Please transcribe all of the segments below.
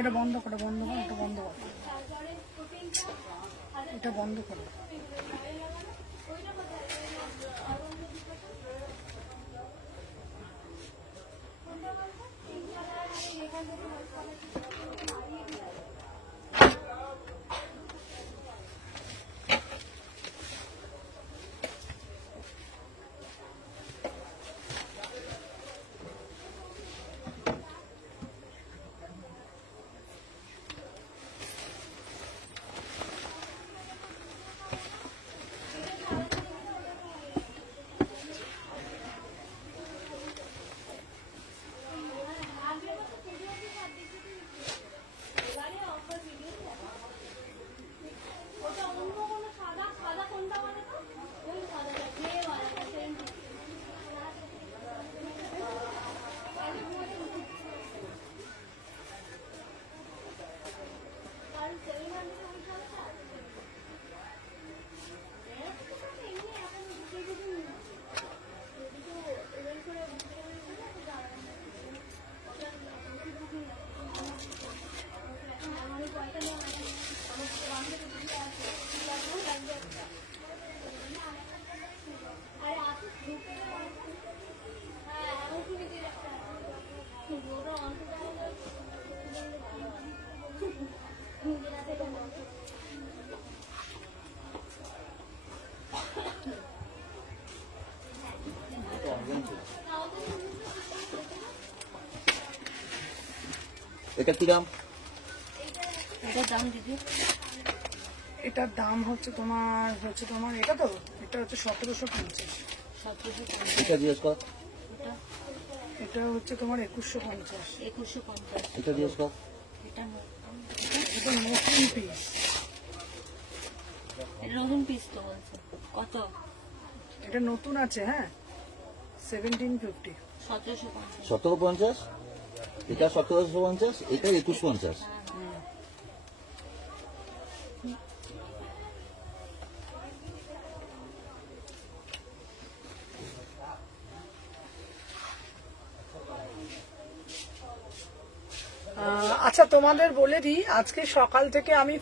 এটা বন্ধ করো, বন্ধ করো, এটা বন্ধ করো, এটা বন্ধ করো। এটা কি দাম? এটার দাম দিদি, এটার দাম হচ্ছে তোমার এটা তো, এটা হচ্ছে 1750। এটা জিজ্ঞেস কর। এটা হচ্ছে তোমার 2150। 2150। এটা জিজ্ঞেস কর। এটা নতুন পিস, এটা নতুন পিস তো বলছে। কত? এটা নতুন আছে। হ্যাঁ, 1750। 1750। 1750, এটা 1750, এটা 2150। আচ্ছা, তোমাদের বলে দিই, আজকে সকাল থেকে আমি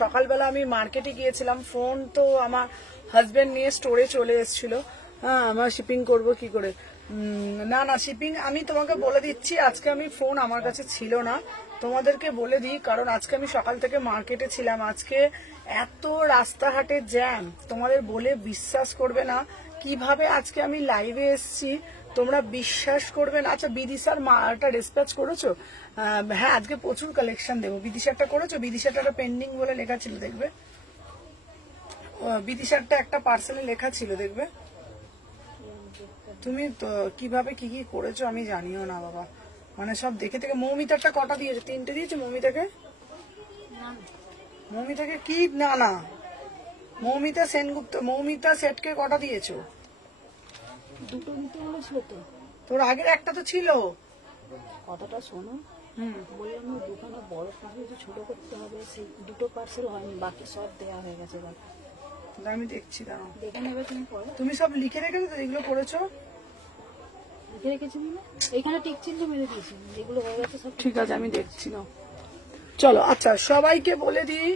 সকালবেলা আমি মার্কেটে গিয়েছিলাম। ফোন তো আমার হাজবেন্ড নিয়ে স্টোরে চলে এসেছিল। হ্যাঁ, আমার শিপিং করব কি করে? না শিপিং আমি তোমাকে বলে দিচ্ছি, আজকে আমি ফোন আমার কাছে ছিল না। তোমাদেরকে বলে দিই, কারণ আজকে আমি সকাল থেকে মার্কেটে ছিলাম। আজকে এত রাস্তাঘাটে জ্যাম, তোমাদের বলে বিশ্বাস করবে না কিভাবে আজকে আমি লাইভে এসেছি, তোমরা বিশ্বাস করবে না। আচ্ছা, বিদিশার মালটা ডিসপ্যাচ করেছো? হ্যাঁ, আজকে প্রচুর কালেকশন দেবো। বিদিশারটা করেছো? বিদিশারটা পেন্ডিং বলে লেখা ছিল, দেখবে। বিদিশারটা একটা পার্সেলে লেখা ছিল, দেখবে। তুমি তো কিভাবে কি কি করেছো আমি জানিও না বাবা, সব দেখে থেকে। মৌমিতারটা কটা দিয়েছে? 3টে দিয়েছে মৌমিতাকে। মৌমিতাকে কি? না মৌমিতা সেনগুপ্ত, মৌমিতা সেটকে কটা দিয়েছো? 2টো দিতে বলেছিল তো। তোর আগের একটা তো ছিল। কথাটা শোনো, বললাম না দোকানে বড় পার্সেল ছোট করতে হবে, সেই 2টো পার্সেল হয়নি, বাকি সব দেওয়া হয়ে গেছে। আমি দেখছি, দাঁড়াও। দেখে নেবে তুমি পরে। তুমি সব লিখে রেখেছো তো, এগুলো করেছো? লিখে রেখেছি মানে এখানে টিক চিহ্ন মেরে দিয়েছি, যেগুলো হয়ে গেছে সব। ঠিক আছে, আমি দেখছি না। চলো, আচ্ছা সবাইকে বলে দিই।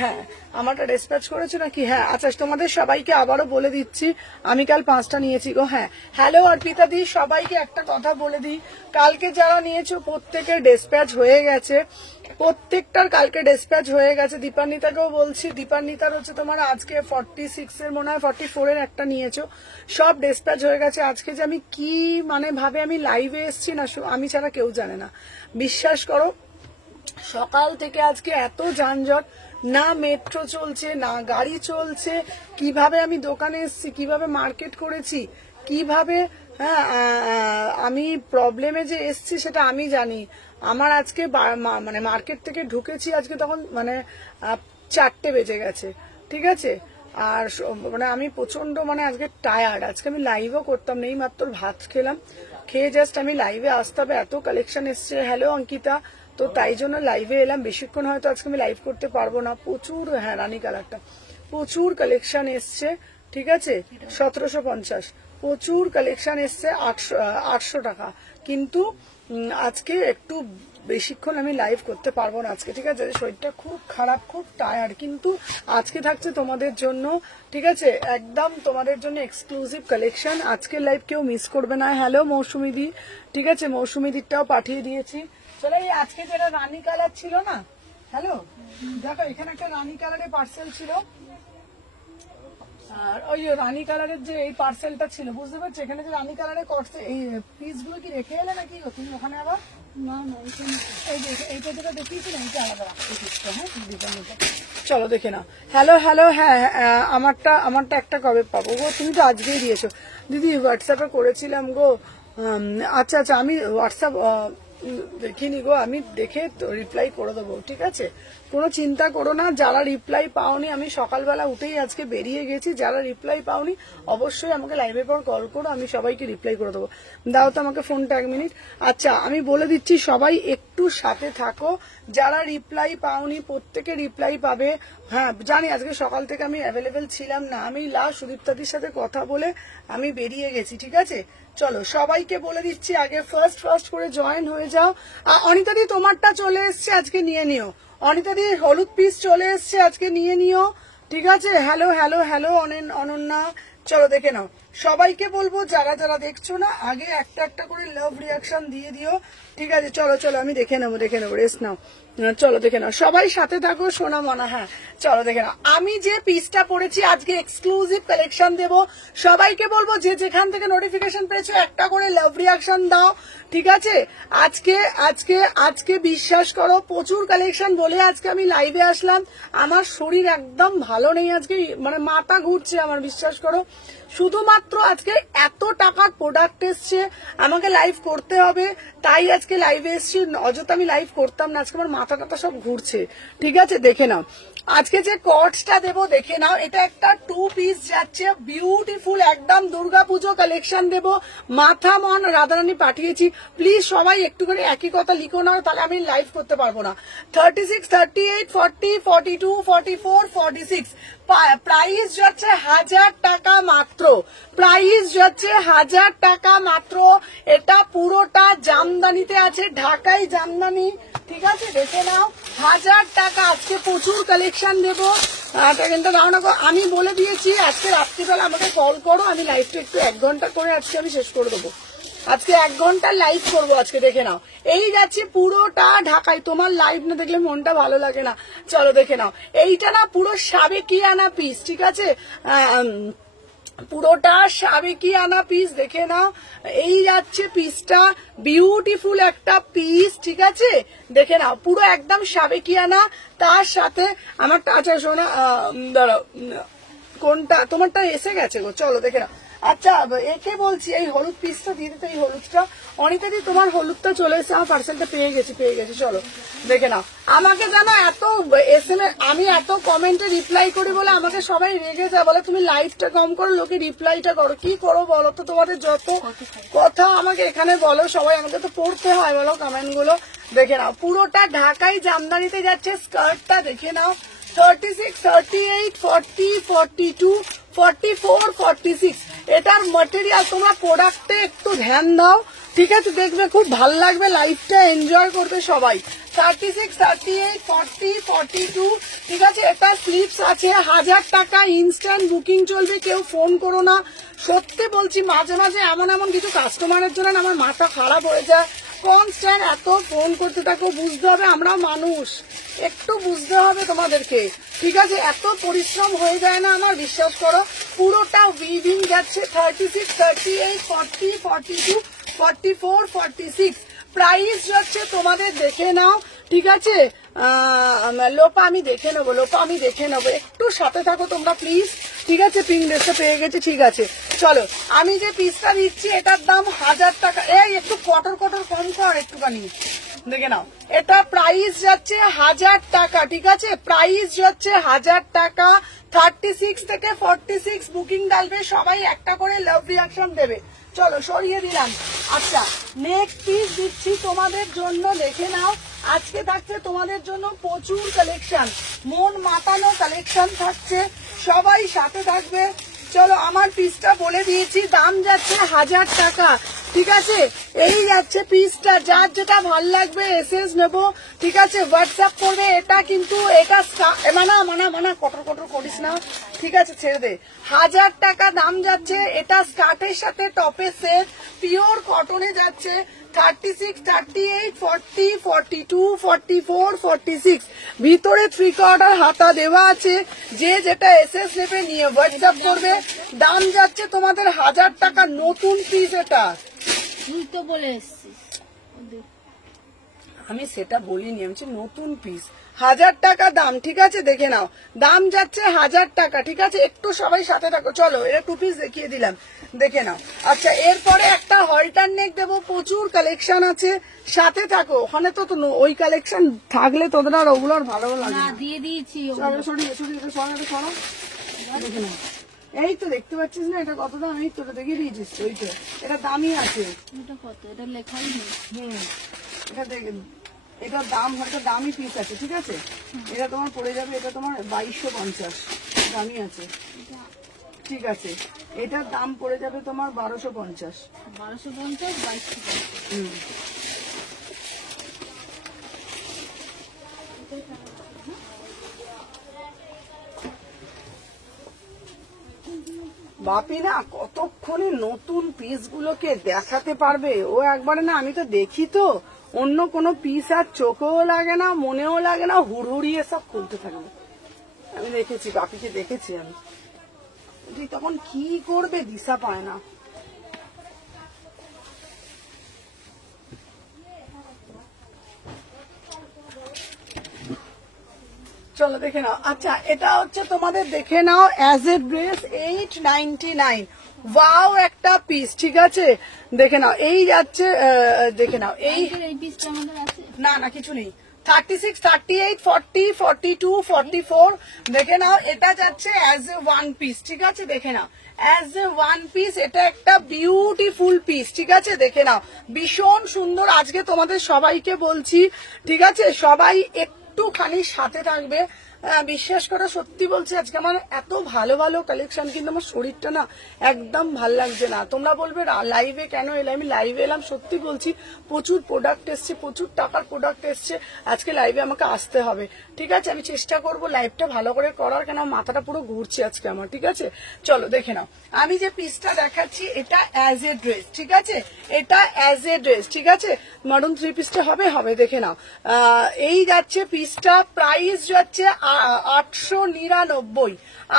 হ্যাঁ, আমারটা ডিসপ্যাচ করেছো নাকি? হ্যাঁ, আচ্ছা তোমাদের সবাইকে আবারও বলে দিচ্ছি, আমি কাল 5টা নিয়েছি গো। হ্যাঁ, হ্যালো অর্পিতা দি, সবাইকে একটা কথা বলে দিই, কালকে যারা নিয়েছো প্রত্যেকের ডিসপ্যাচ হয়ে গেছে, প্রত্যেকটার কালকে ডিসপ্যাচ হয়ে গেছে। দীপান্বিতাকেও বলছি, দীপান্বিতার হচ্ছে তোমার আজকে 46 এর মনে হয় 44 এর একটা নিয়েছো, সব ডিসপ্যাচ হয়ে গেছে। আজকে যে আমি কি ভাবে আমি লাইভে এসছি না, আমি ছাড়া কেউ জানে না, বিশ্বাস করো। সকাল থেকে আজকে এত যানজট, না মেট্রো চলছে না গাড়ি চলছে। কিভাবে আমি দোকানে এসেছি, কিভাবে মার্কেট করেছি, কিভাবে আমি প্রবলেমে যে এসছি সেটা আমি জানি। আমার আজকে মার্কেট থেকে ঢুকেছি আজকে তখন 4টে বেজে গেছে, ঠিক আছে। আর আমি প্রচন্ড আজকে টায়ার্ড। আজকে আমি লাইভও করতাম না, এই মাত্র ভাত খেলাম, খেয়ে জাস্ট আমি লাইভে আসতে হবে, এত কালেকশন এসছে। হ্যালো অঙ্কিতা, তো তাই জন্য লাইভে এলাম। বেশিক্ষণ হয়তো আজকে আমি লাইভ করতে পারবো না, প্রচুর। হ্যাঁ, রানী কালারটা প্রচুর কালেকশন এসছে, ঠিক আছে। 1750 প্রচুর কালেকশন এসছে, 800 টাকা। কিন্তু আজকে একটু বেশিক্ষণ আমি লাইভ করতে পারবো না আজকে, ঠিক আছে? শরীরটা খুব খারাপ, খুব টায়ার্ড, কিন্তু আজকে থাকছে তোমাদের জন্য, ঠিক আছে, একদম তোমাদের জন্য এক্সক্লুসিভ কালেকশন। আজকের লাইভ কেউ মিস করবে না। হ্যালো মৌসুমি দি, ঠিক আছে, মৌসুমি দিটাও পাঠিয়ে দিয়েছি। চলো, এই আজকে যেটা রানী কালার ছিল না, হ্যালো দেখো এখানে একটা রানী কালারের পার্সেল ছিল, আর ওই রানী কালারের যে এই পার্সেলটা ছিল, বুঝতে পারছো? এখানে যে রানী কালারের করছে, এই পিসগুলো কি রেখে এলে নাকি গো তুমি ওখানে আবার? না না এই যে এইটা যেটা দেখিয়েছিলাম, এইটা আলাদা রাখো এই পিসটা, হ্যাঁ ডিজাইনটা। চলো দেখে নাও। হ্যালো হ্যালো, হ্যাঁ আমারটা একটা কবে পাবো গো? তুমি তো আজকেই দিয়েছো দিদি, হোয়াটসঅ্যাপে করেছিলাম গো। আচ্ছা আচ্ছা, আমি হোয়াটসঅ্যাপ দেখিনি গো, আমি দেখে রিপ্লাই করে দেবো, ঠিক আছে? কোনো চিন্তা করো না। যারা রিপ্লাই পাওনি, আমি সকালবেলা উঠেই আজকে বেরিয়ে গেছি, যারা রিপ্লাই পাওনি অবশ্যই আমাকে লাইভের পর কল করো, আমি সবাইকে রিপ্লাই করে দেবো। দাও তো আমাকে ফোনটা 1 মিনিট। আচ্ছা, আমি বলে দিচ্ছি, সবাই একটু সাথে থাকো। যারা রিপ্লাই পাওনি প্রত্যেকে রিপ্লাই পাবে। হ্যাঁ জানি আজকে সকাল থেকে আমি অ্যাভেলেবেল ছিলাম না, আমি লাস্ট সুদীপ্তাদির সাথে কথা বলে আমি বেরিয়ে গেছি, ঠিক আছে? চলো সবাইকে বলে দিচ্ছি, আগে ফার্স্ট করে জয়েন হয়ে যাও। অনিতাদি তোমারটা চলে এসছে, আজকে নিয়ে নিও। অনিতাদি হলুদ পিস চলে এসছে, আজকে নিয়ে নিও, ঠিক আছে? হ্যালো হ্যালো হ্যালো অনন্যা, চলো দেখে নাও। সবাইকে বলবো যারা যারা দেখছো না, আগে একটা একটা করে লাভ রিয়াকশন দিয়ে দিও, ঠিক আছে? চলো চলো আমি দেখে নেবো রেস্ট নাও। চলো দেখে নাও, সবাই সাথে থাকো সোনা মনা। হ্যাঁ চলো দেখে নাও, আমি যে পিসটা পরেছি আজকে এক্সক্লুসিভ কালেকশন দেব। সবাইকে বলবো যে যেখান থেকে নোটিফিকেশন পেয়েছো একটা করে লাভ রিয়াকশন দাও, ঠিক আছে? আজকে আজকে আজকে বিশ্বাস করো প্রচুর কালেকশন বলে আজকে আমি লাইভে আসলাম। আমার শরীর একদম ভালো নেই আজকে, মানে মাথা ঘুরছে আমার, বিশ্বাস করো। শুধুমাত্র আজকে এত টাকার প্রোডাক্ট এসছে, আমাকে লাইভ করতে হবে, তাই আজকে লাইভে এসছি। অযথা আমি লাইভ করতাম না, আজকে আমার মাথা টাথা সব ঘুরছে, ঠিক আছে? দেখে নাও আজকে যে কটসটা দেবো, দেখে নাও। এটা একটা 2 পিস যাচ্ছে, বিউটিফুল একদম দুর্গাপুজো কালেকশন দেবো। মাথা মন রাধারানী পাঠিয়েছি, প্লিজ সবাই একটু করে একই কথা লিখো না, তাহলে আমি লাইভ করতে পারবো না। 36, 38, 40, 42, 44, 46 প্রাইস যাচ্ছে 1000 টাকা মাত্র, প্রাইস যাচ্ছে 1000 টাকা মাত্র। এটা পুরোটা জামদানিতে আছে, ঢাকাই জামদানি, ঠিক আছে? দেখে নাও 1000 টাকা। আজকে প্রচুর কালেকশন দেবো, কিন্তু দাও না গো, আমি বলে দিয়েছি আজকে রাত্রিবেলা আমাকে কল করো, আমি লাইভটা একটু 1 ঘন্টা করে আজকে আমি শেষ করে দেবো। আজকে 1 ঘন্টা লাইভ করবো আজকে, দেখে নাও। এই যাচ্ছে পুরোটা ঢাকায়, তোমার লাইভ না দেখলে মনটা ভালো লাগে না। চলো দেখে নাও, এইটা না পুরো সাবেকিয়ানা পিস, ঠিক আছে? পুরোটা সাবেকিয়ানা পিস, দেখে নাও। এই যাচ্ছে পিসটা, বিউটিফুল একটা পিস, ঠিক আছে? দেখে নাও পুরো একদম সাবেকিয়ানা। তার সাথে আমারটা, আচ্ছা শোনা, দাঁড়াও, কোনটা তোমারটা এসে গেছে গো? চলো দেখে নাও। আচ্ছা একে বলছি এই হলুদ পিসটা দিয়ে দিতে, এই হলুদটা। অনিতাদি তোমার হলুদটা চলে এসেছে, আমার পার্সেলটা পেয়ে গেছি। চলো দেখে নাও। আমাকে জানো এত SMS, আমি এত কমেন্টে রিপ্লাই করি বলে আমাকে সবাই রেগে যায়, বলে তুমি লাইভটা কম করো, লোকে রিপ্লাইটা করো। কি করো বলো তো? তোমাদের যত কথা আমাকে এখানে বলো সবাই, আমাকে তো পড়তে হয়, বলো কমেন্ট গুলো। দেখে নাও পুরোটা ঢাকাই জামদানিতে যাচ্ছে। স্কার্টটা দেখে নাও, 36, 38, 40, 42, 44, 46 এটার ম্যাটেরিয়াল। তোমরা প্রোডাক্টে একটু ধ্যান দাও, ঠিক আছে? দেখবে খুব ভাল লাগবে, লাইফটা এনজয় করবে সবাই। 36, 38, 40, 42, ঠিক আছে? এটা স্লিপস আছে। 1000 টাকা ইনস্ট্যান্ট বুকিং চলবে, কেউ ফোন করো না। সত্যি বলছি, মাঝে মাঝে এমন কিছু কাস্টমারের জন্য আমার মাথা খারাপ হয়ে যায়। কনস্ট্যান্ট এত ফোন করতে থাকো, বুঝতে হবে আমরা মানুষ, একটু বুঝতে হবে তোমাদেরকে, ঠিক আছে? এত পরিশ্রম হয়ে যায় না আমার, বিশ্বাস করো। পুরোটা উইভিং যাচ্ছে। 36, 38, 40, 42, 44, 46 প্রাইস যাচ্ছে। তোমাদের দেখে নাও, ঠিক আছে? লোপা আমি দেখে নেবো, একটু সাথে থাকো তোমরা প্লিজ, ঠিক আছে? পিঙ্ক ড্রেসটা পেয়ে গেছে, ঠিক আছে? চলো, আমি যে পিসটা দিচ্ছি এটার দাম 1000 টাকা। এই একটু কটর কম কর একটুখানি, দেখে নাও। এটা প্রাইস যাচ্ছে 1000 টাকা, ঠিক আছে? প্রাইস যাচ্ছে 1000 টাকা। 36 থেকে 46 বুকিং ডালবে, সবাই একটা করে লাভ রিয়াকশন দেবে। চলো সরিয়ে দিলাম। আচ্ছা নেক্সট পিস দিচ্ছি তোমাদের জন্য, দেখে নাও। আজকে থাকছে তোমাদের জন্য প্রচুর কালেকশন, মন মাতানো কালেকশন থাকছে, সবাই সাথে থাকবে। চলো আমার পিসটা বলে দিয়েছি, দাম যাচ্ছে 1000 টাকা। ঠিক আছে। এই যাচ্ছে পিসটা, যার যেটা ভাল লাগবে এসএস নেবো, ঠিক আছে, হোয়াটসঅ্যাপ করবে। এটা কিন্তু এটা মানা মানা মানা কটর কটর করিস না, ঠিক আছে, ছেড়ে দে। 1000 টাকা দাম যাচ্ছে। এটা স্কার্টের সাথে টপের সেট, পিওর কটনে যাচ্ছে। 36, 38, 40, 42, 44, 46 ভিতরে 3/4 হাতা দেওয়া আছে। যে যেটা এসএস নেবে নিয়ে হোয়াটসঅ্যাপ করবে। দাম যাচ্ছে তোমাদের 1000 টাকা। নতুন পিস এটা, তুই তো বলে এসছিস। আমি সেটা বলিনি, আমি বলছি নতুন পিস 1000 টাকা দাম, ঠিক আছে, দেখে নাও। দাম যাচ্ছে 1000 টাকা, ঠিক আছে। একটু সবাই সাথে থাকো, চলো এটা 2 পিস দেখিয়ে দিলাম, দেখে নাও। আচ্ছা, এরপরে একটা হলটার নেক দেবো, প্রচুর কালেকশন আছে, সাথে থাকো। ওখানে তো ওই কালেকশন থাকলে তোদের আর ওগুলো আর ভালো লাগে না না। দিয়ে দিয়েছি। চলো সরি সরি, এটা সরো, এটা সরো, দেখে নাও। এই তো দেখতে পাচ্ছিস না, এটা কত দাম? এই তো এটা দেখিয়ে দিয়েছিস তো, এই তো এটা দামই আছে। এটা কত? এটা লেখাই নেই। এটা দেখে, এটার দাম হয়তো দামি পিস আছে, ঠিক আছে। এটা তোমার পড়ে যাবে, এটা তোমার 2250 দামই আছে, ঠিক আছে। এটার দাম পড়ে যাবে তোমার 1250। 1250, 2250। বাপি না কতক্ষণে নতুন পিস গুলোকে দেখাতে পারবে ও একবারে। না আমি তো দেখি তো, অন্য কোনো পিস আর চোখেও লাগে না, মনেও লাগে না, হুড়হুড়িয়ে সব খুলতে থাকবে। আমি দেখেছি, বাপিকে দেখেছি আমি, তুই তখন কি করবে দিশা পায় না। চলো দেখে নাও। আচ্ছা, এটা হচ্ছে তোমাদের, দেখে নাও, অ্যাজ এ ড্রেস 899। ওয়াও একটা পিস, ঠিক আছে, দেখে নাও। এই যাচ্ছে, দেখে নাও। এই এই পিসটা আমাদের আছে। না না কিছু নেই। 36, 38, 40, 42, 44 দেখে নাও। এটা যাচ্ছে অ্যাজ এ ওয়ান পিস, ঠিক আছে, দেখে নাও। অ্যাজ এ ওয়ান পিস এটা একটা বিউটিফুল পিস, ঠিক আছে, দেখে নাও। ভীষণ সুন্দর। আজকে তোমাদের সবাইকে বলছি, ঠিক আছে, সবাই একটুখানি সাথে থাকবে। বিশ্বাস করো, সত্যি বলছি, আজকে আমার এত ভালো ভালো কালেকশন, কিন্তু আমার শরীরটা না একদম ভাল লাগছে না। তোমরা বলবে লাইভে কেন এলে? আমি লাইভে এলাম, সত্যি বলছি, প্রচুর প্রোডাক্ট এসছে, প্রচুর টাকার প্রোডাক্ট এসছে। আজকে লাইভে আমাকে আসতে হবে, ঠিক আছে। আমি চেষ্টা করব লাইভটা ভালো করে করার, কেন মাথাটা পুরো ঘুরছে আজকে আমার, ঠিক আছে। চলো দেখে নাও। আমি যে পিসটা দেখাচ্ছি এটা অ্যাজ এ ড্রেস, ঠিক আছে, এটা অ্যাজ এ ড্রেস, ঠিক আছে। মডার্ন 3 পিসটা হবে, দেখে নাও। এই যাচ্ছে পিসটা, প্রাইস যাচ্ছে 899।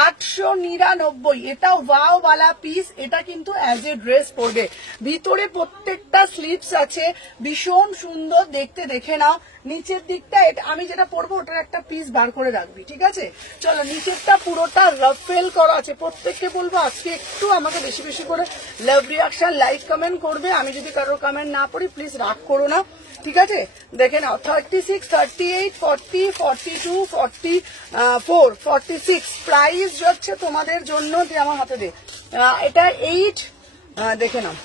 899 এটা ওয়াও वाला পিস। এটা কিন্তু অ্যাজ এ ড্রেস পড়বে। ভিতরে প্রত্যেকটা স্লিপস আছে, ভীষণ সুন্দর দেখতে, দেখে নাও। নিচের দিকটা আমি যেটা পরবো ওটার একটা পিস বার করে রাখবি, ঠিক আছে। চলো, নিচেরটা পুরোটা রাফেল করা আছে। প্রত্যেককে বলবো আজকে একটু আমাকে বেশি বেশি করে লাভ রিয়াকশন, লাইক, কমেন্ট করবে। আমি যদি কারোর কমেন্ট না পড়ি প্লিজ রাগ করো না, ঠিক আছে। দেখে নাও, 36, 38, 40, 42, 44, 46 প্রাইস হচ্ছে তোমাদের জন্য। যে আমার হাতে দে, এটা 8, দেখে নাও,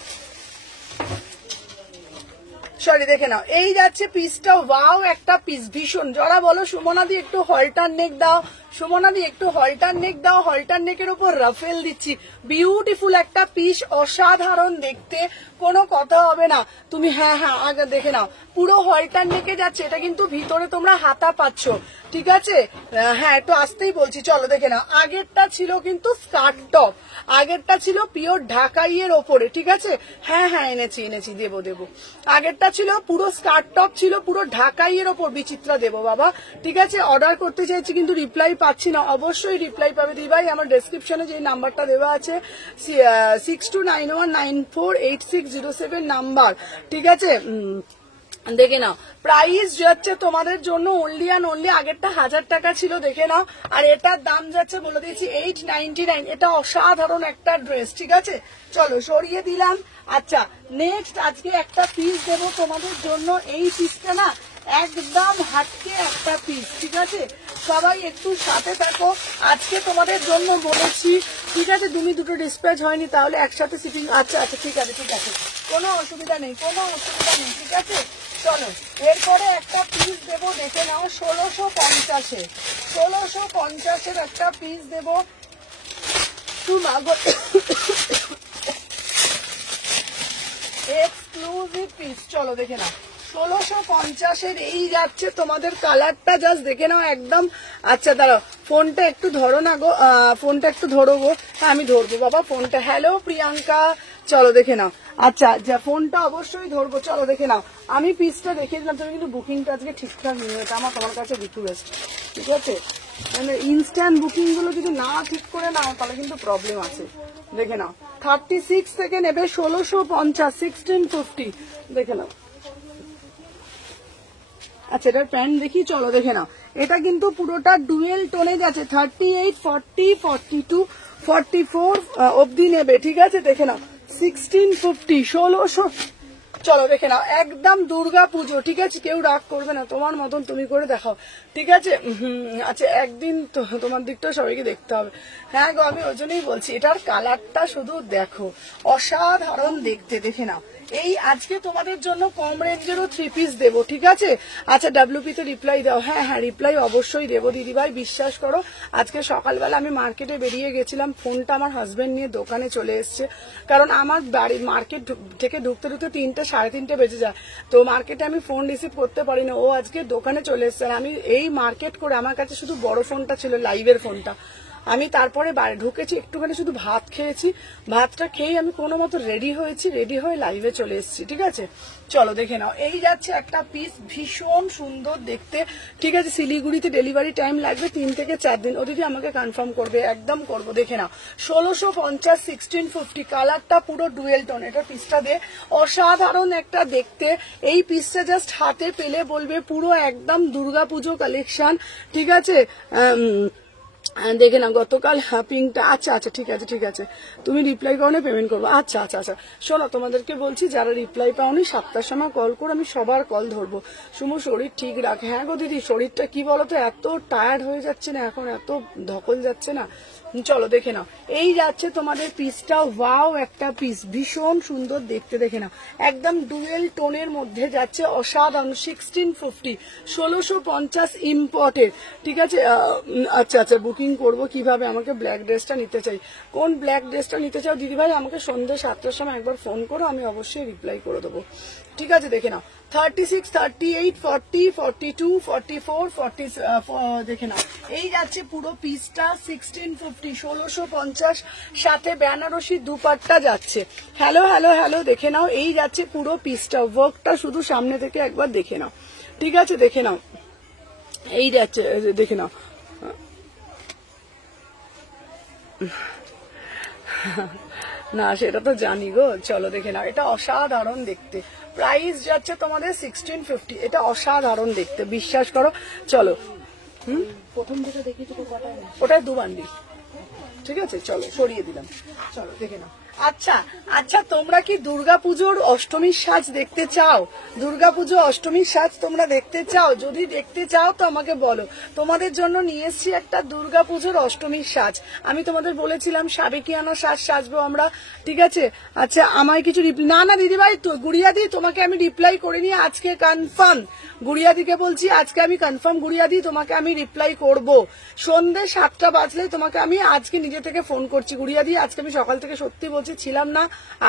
সরি, দেখে নাও। এই যাচ্ছে পিসটা, ওয়াও একটা পিস, ভীষণ। যারা বলো সুমনা দি একটু হলটার নেক দাও, সুমনা দি একটু হলটার নেক দাও, হলটার নেকের উপর রাফেল দিচ্ছি। বিউটিফুল একটা পিস, অসাধারণ দেখতে, কোনো কথা হবে না। তুমি হ্যাঁ আগে দেখে নাও, পুরো হলটার নেকে যাচ্ছে। এটা কিন্তু ভিতরে তোমরা হাতা পাচ্ছ, ঠিক আছে। হ্যাঁ, একটু আসতেই বলছি, চলো দেখে নাও। আগেরটা ছিল কিন্তু স্কার্ট টপ, আগেরটা ছিল পিওর ঢাকাইয়ের ওপরে, ঠিক আছে। হ্যাঁ এনেছি, দেবো। আগেরটা ছিল পুরো স্কার্ট টপ, ছিল পুরো ঢাকাইয়ের ওপর। বিচিত্রা দেবো বাবা, ঠিক আছে। অর্ডার করতে চাইছি কিন্তু রিপ্লাই পাচ্ছি না। অবশ্যই রিপ্লাই পাবে দি ভাই। আমার ডেসক্রিপশনে যে নাম্বারটা দেওয়া আছে 6291948607 নাম্বার, ঠিক আছে। দেখে নাও, প্রাইস যাচ্ছে তোমাদের জন্য অনলি অ্যান্ড অনলি, আগেরটা 1000 টাকা ছিল, দেখে নাও। আর এটার দাম যাচ্ছে বলে দিয়েছি 899। এটা অসাধারণ একটা ড্রেস, ঠিক আছে। চলো সরিয়ে দিলাম। আচ্ছা, নেক্সট আজকে একটা পিস দেবো তোমাদের জন্য। এই পিসটা না একদম হাটকে একটা পিস, ঠিক আছে। সবাই একটু সাথে থাকো। আজকে তোমাদের জন্য বলেছি, ঠিক আছে। তুমি দুটো ডিসপ্যাচ হয়নি, তাহলে একসাথে শিপিং। আচ্ছা, ঠিক আছে, কোনো অসুবিধা নেই, ঠিক আছে। চলো, এরপরে একটা পিস দেবো, দেখে নাও, 1650-এ 1650-এর একটা পিস দেবো। Exclusive piece. চলো দেখে নাও 1650-এর এই যাচ্ছে তোমাদের, কালারটা জাস্ট দেখে নাও একদম। আচ্ছা দাঁড়াও, ফোনটা একটু ধরো না গো, ফোনটা একটু ধরো গো। হ্যাঁ আমি ধরবো বাবা ফোনটা। হ্যালো প্রিয়াঙ্কা, চলো দেখে নাও। আচ্ছা যা ফোনটা অবশ্যই ধরবো, চলো দেখে নাও। আমি পিসটা দেখিয়ে দিলাম, তুমি কিন্তু বুকিংটা আজকে ঠিকঠাক নিয়ে, এটা আমার তোমার কাছে রিকোয়েস্ট, ঠিক আছে? মানে ইনস্ট্যান্ট বুকিং গুলো যদি না ঠিক করে নাও তাহলে কিন্তু প্রবলেম আছে। দেখে নাও 36 থেকে নেবে 1650, 1650, দেখে নাও। আচ্ছা এটার প্যান্ট দেখি, চলো দেখে নাও। এটা কিন্তু পুরোটা ডুয়েল টোনে যাচ্ছে, 38, 40, 42, 44 অবধি নেবে, ঠিক আছে? দেখে নাও 1650, 1600। চলো দেখে নাও, একদম দুর্গা পুজো, ঠিক আছে? কেউ রাগ করবে না, তোমার মতন তুমি করে দেখাও, ঠিক আছে? আচ্ছা একদিন তো তোমার দিকটা সবাইকে দেখতে হবে। হ্যাঁ গো আমি ওই জন্যই বলছি, এটার কালারটা শুধু দেখো, অসাধারণ দেখতে। দেখে নাও, এই আজকে তোমাদের জন্য কম রেঞ্জেরও 3 পিস দেবো, ঠিক আছে? আচ্ছা ডাব্লিউপি তে রিপ্লাই দাও। হ্যাঁ হ্যাঁ রিপ্লাই অবশ্যই দেবো দিদিভাই, বিশ্বাস করো। আজকে সকালবেলা আমি মার্কেটে বেরিয়ে গেছিলাম, ফোনটা আমার হাজবেন্ড নিয়ে দোকানে চলে এসছে, কারণ আমার বাড়ি মার্কেট থেকে ঢুকতে ঢুকতে 3টে 3:30 বেজে যায়, তো মার্কেটে আমি ফোন রিসিভ করতে পারি না। ও আজকে দোকানে চলে এসছে, আর আমি এই মার্কেট করে আমার কাছে শুধু বড় ফোনটা ছিল, লাইভের ফোনটা। আমি তারপরে বাড়ি ঢুকেছি, একটুখানি শুধু ভাত খেয়েছি, ভাতটা খেয়ে আমি কোনো মতো রেডি হয়েছি, রেডি হয়ে লাইভে চলে এসেছি, ঠিক আছে? চলো দেখে নাও, এই যাচ্ছে একটা পিস, ভীষণ সুন্দর দেখতে, ঠিক আছে? শিলিগুড়িতে ডেলিভারি টাইম লাগবে 3 থেকে 4 দিন। ও দিদি আমাকে কনফার্ম করবে, একদম করবো। দেখে নাও 1650, 1650, কালারটা পুরো ডুয়েল টোন। এটা পিসটা দে, অসাধারণ একটা দেখতে। এই পিসটা জাস্ট হাতে পেলে বলবে পুরো একদম দুর্গাপুজো কালেকশন, ঠিক আছে? দেখে না গতকাল পিঙ্কটা, আচ্ছা আচ্ছা ঠিক আছে ঠিক আছে, তুমি রিপ্লাই করো না, পেমেন্ট করবো। আচ্ছা আচ্ছা আচ্ছা, শোনো তোমাদেরকে বলছি, যারা রিপ্লাই পাওনি 7টার সময় কল করে, আমি সবার কল ধরবো। সুমু শরীর ঠিক রাখে। হ্যাঁ গো দিদি, শরীরটা কি বলতো, এত টায়ার্ড হয়ে যাচ্ছে না এখন, এত ধকল যাচ্ছে না। চলো দেখে নাও, এই যাচ্ছে তোমাদের পিসটা, ওয়াও একটা পিস, ভীষণ সুন্দর দেখতে। দেখে নাও একদম ডুয়েল টোনের মধ্যে যাচ্ছে, অসাধারণ। 1650, 1650 ইম্পোর্টেড, ঠিক আছে? আচ্ছা আচ্ছা বুকিং করবো কিভাবে? আমাকে ব্ল্যাক ড্রেসটা নিতে চাই। কোন ব্ল্যাক ড্রেসটা নিতে চাও দিদিভাই? আমাকে সন্ধ্যে 7টার সময় একবার ফোন করো, আমি অবশ্যই রিপ্লাই করে দেবো, ঠিক আছে? দেখে নাও 36, 38, 40, 42, 44, 40, দেখে নাও এই যাচ্ছে পুরো পিসটা 1650, 1650, সাথে বেনারসি দুপাট্টা যাচ্ছে। হ্যালো হ্যালো হ্যালো, দেখে নাও এই যাচ্ছে পুরো পিসটা, ওয়ার্কটা শুধু সামনে থেকে একবার দেখে নাও, ঠিক আছে? দেখে নাও এই যাচ্ছে, দেখে নাও। না সেটা তো জানি গো, চলো দেখে নাও, এটা অসাধারণ দেখতে। প্রাইস যাচ্ছে তোমাদের 1650, এটা অসাধারণ দেখতে, বিশ্বাস করো। চলো প্রথম থেকে দেখি তো কটা না, ওটাই 2 বান্ডিল, ঠিক আছে? চলো সরিয়ে দিলাম, চলো দেখে নাও। আচ্ছা আচ্ছা, তোমরা কি দুর্গাপুজোর অষ্টমীর সাজ দেখতে চাও? দুর্গাপুজো অষ্টমীর সাজ তোমরা দেখতে চাও? যদি দেখতে চাও তো আমাকে বলো, তোমাদের জন্য নিয়ে এসেছি একটা দুর্গাপুজোর অষ্টমীর সাজ। আমি তোমাদের বলেছিলাম সাবেকিয়ানা সাজ সাজবো আমরা, ঠিক আছে? আচ্ছা আমায় কিছু না না দিদিভাই, তো গুড়িয়াদি তোমাকে আমি রিপ্লাই করিনি, আজকে কনফার্ম। গুড়িয়াদিকে বলছি আজকে আমি কনফার্ম, গুড়িয়াদি তোমাকে আমি রিপ্লাই করব সন্ধ্যে 7টা বাজলে, তোমাকে আমি আজকে নিজে থেকে ফোন করছি। গুড়িয়াদি আজকে আমি সকাল থেকে সত্যি বলছি ছিলাম না,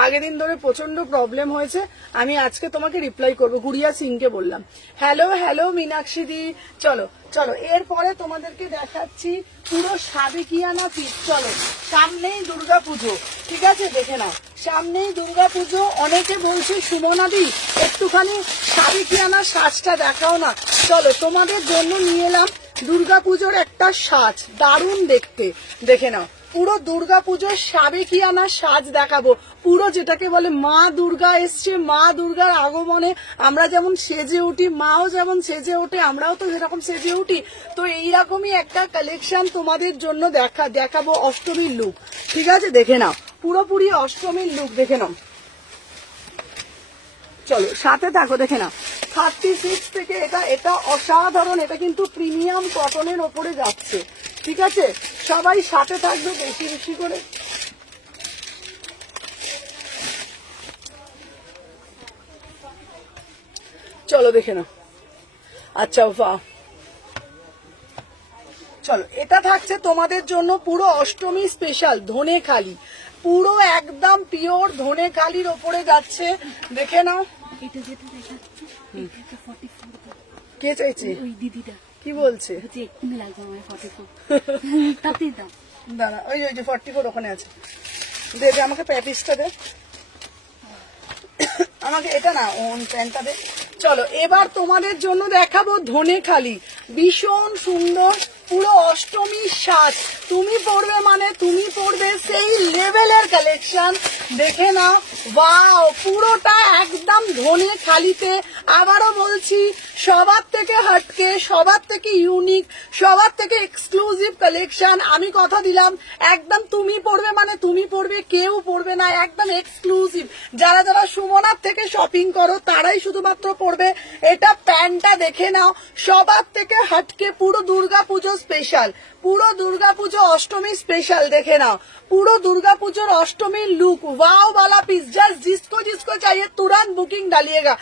আগের দিন ধরে প্রচন্ড প্রবলেম হয়েছে, আমি আজকে তোমাকে রিপ্লাই করবো। গুড়িয়া সিংকে বললাম। হ্যালো হ্যালো মীনাক্ষী দি, চলো চলো এরপরে তোমাদেরকে দেখাচ্ছি পুরো সাবেকিয়ানা পিস। চলো সামনেই দুর্গাপুজো, ঠিক আছে? দেখে নাও সামনেই দুর্গাপুজো, অনেকে বলছে সুমনাদি একটুখানি সাবেকিয়ানা সাজটা দেখাও না। চলো তোমাদের জন্য নিয়ে এলাম দুর্গাপুজোর একটা সাজ, দারুণ দেখতে। দেখে নাও পুরো দুর্গাপুজোর সাবেকিয়ানা সাজ দেখাবো, পুরো যেটাকে বলে মা দুর্গা এসছে, মা দুর্গার আগমনে আমরা যেমন সেজে উঠি, মাও যেমন সেজে ওঠে, আমরাও তো যেরকম সেজে উঠি, তো এইরকমই একটা কালেকশন তোমাদের জন্য দেখাবো অষ্টমীর লুক, ঠিক আছে? দেখে নাও পুরোপুরি অষ্টমীর লুক, দেখে নাও। চলো সাথে থাকো, দেখে নাও 36 থেকে এটা অসাধারণ, এটা কিন্তু প্রিমিয়াম কটনের ওপরে যাচ্ছে, ঠিক আছে? সবাই সাথে থাকবে বেশি বেশি করে। চলো দেখে নাও। আচ্ছা বাহ, চলো এটা থাকছে তোমাদের জন্য পুরো অষ্টমী স্পেশাল ধনেখালি, পুরো একদম পিওর ধনে খালির ওপরে যাচ্ছে, দেখে নাও। এটা যেটা দেখাচ্ছে এটা 44 কে চাইছে? ওই দিদিটা কি বলছে? বলছে এক্ষুনি লাগবে আমার 44 তাতেই দাম। দাঁড়া, ওই যে 44 ওখানে আছে, দে দে আমাকে প্যাপিসটা দে, আমাকে এটা না প্যান্টটা দে। চলো এবার তোমাদের জন্য দেখাবো ধনেখালি, ভীষণ সুন্দর, পুরো অষ্টমীর সাজ। তুমি পড়বে মানে তুমি পড়বে সেই লেভেলের কালেকশন, দেখে নাও। ওয়াও, পুরোটা একদম ধনেখালিতে। আবারও বলছি, সবার থেকে হটকে, সবার থেকে ইউনিক, সবার থেকে এক্সক্লুসিভ কালেকশন। আমি কথা দিলাম, একদম তুমি পড়বে মানে তুমি পড়বে, কেউ পড়বে না, একদম এক্সক্লুসিভ। যারা যারা সুমনার থেকে শপিং করো তারাই শুধুমাত্র পড়বে। এটা প্যান্টটা দেখে নাও, সবার থেকে হটকে, পুরো দুর্গাপুজো স্পেশাল, পুরো দুর্গাপুজো অষ্টমী স্পেশাল, দেখে নাও পুরো দুর্গাপুজোর অষ্টমীর লুক। वाओ वाला पीस, जस्ट जिसको जिसको चाहिए तुरंत बुकिंग डालिएगा।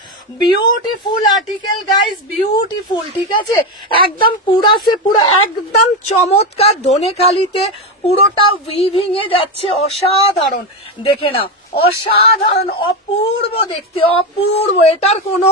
ब्यूटीफुल आर्टिकल गाइस, ब्यूटीफुल, ঠিক আছে, একদম পুরা সে পুরো একদম চমৎকার ধনেখালিতে, পুরোটা উইভিং এ যাচ্ছে, অসাধারণ, দেখে নাও, অসাধারণ, অপূর্ব দেখতে, অপূর্ব। এটার কোনো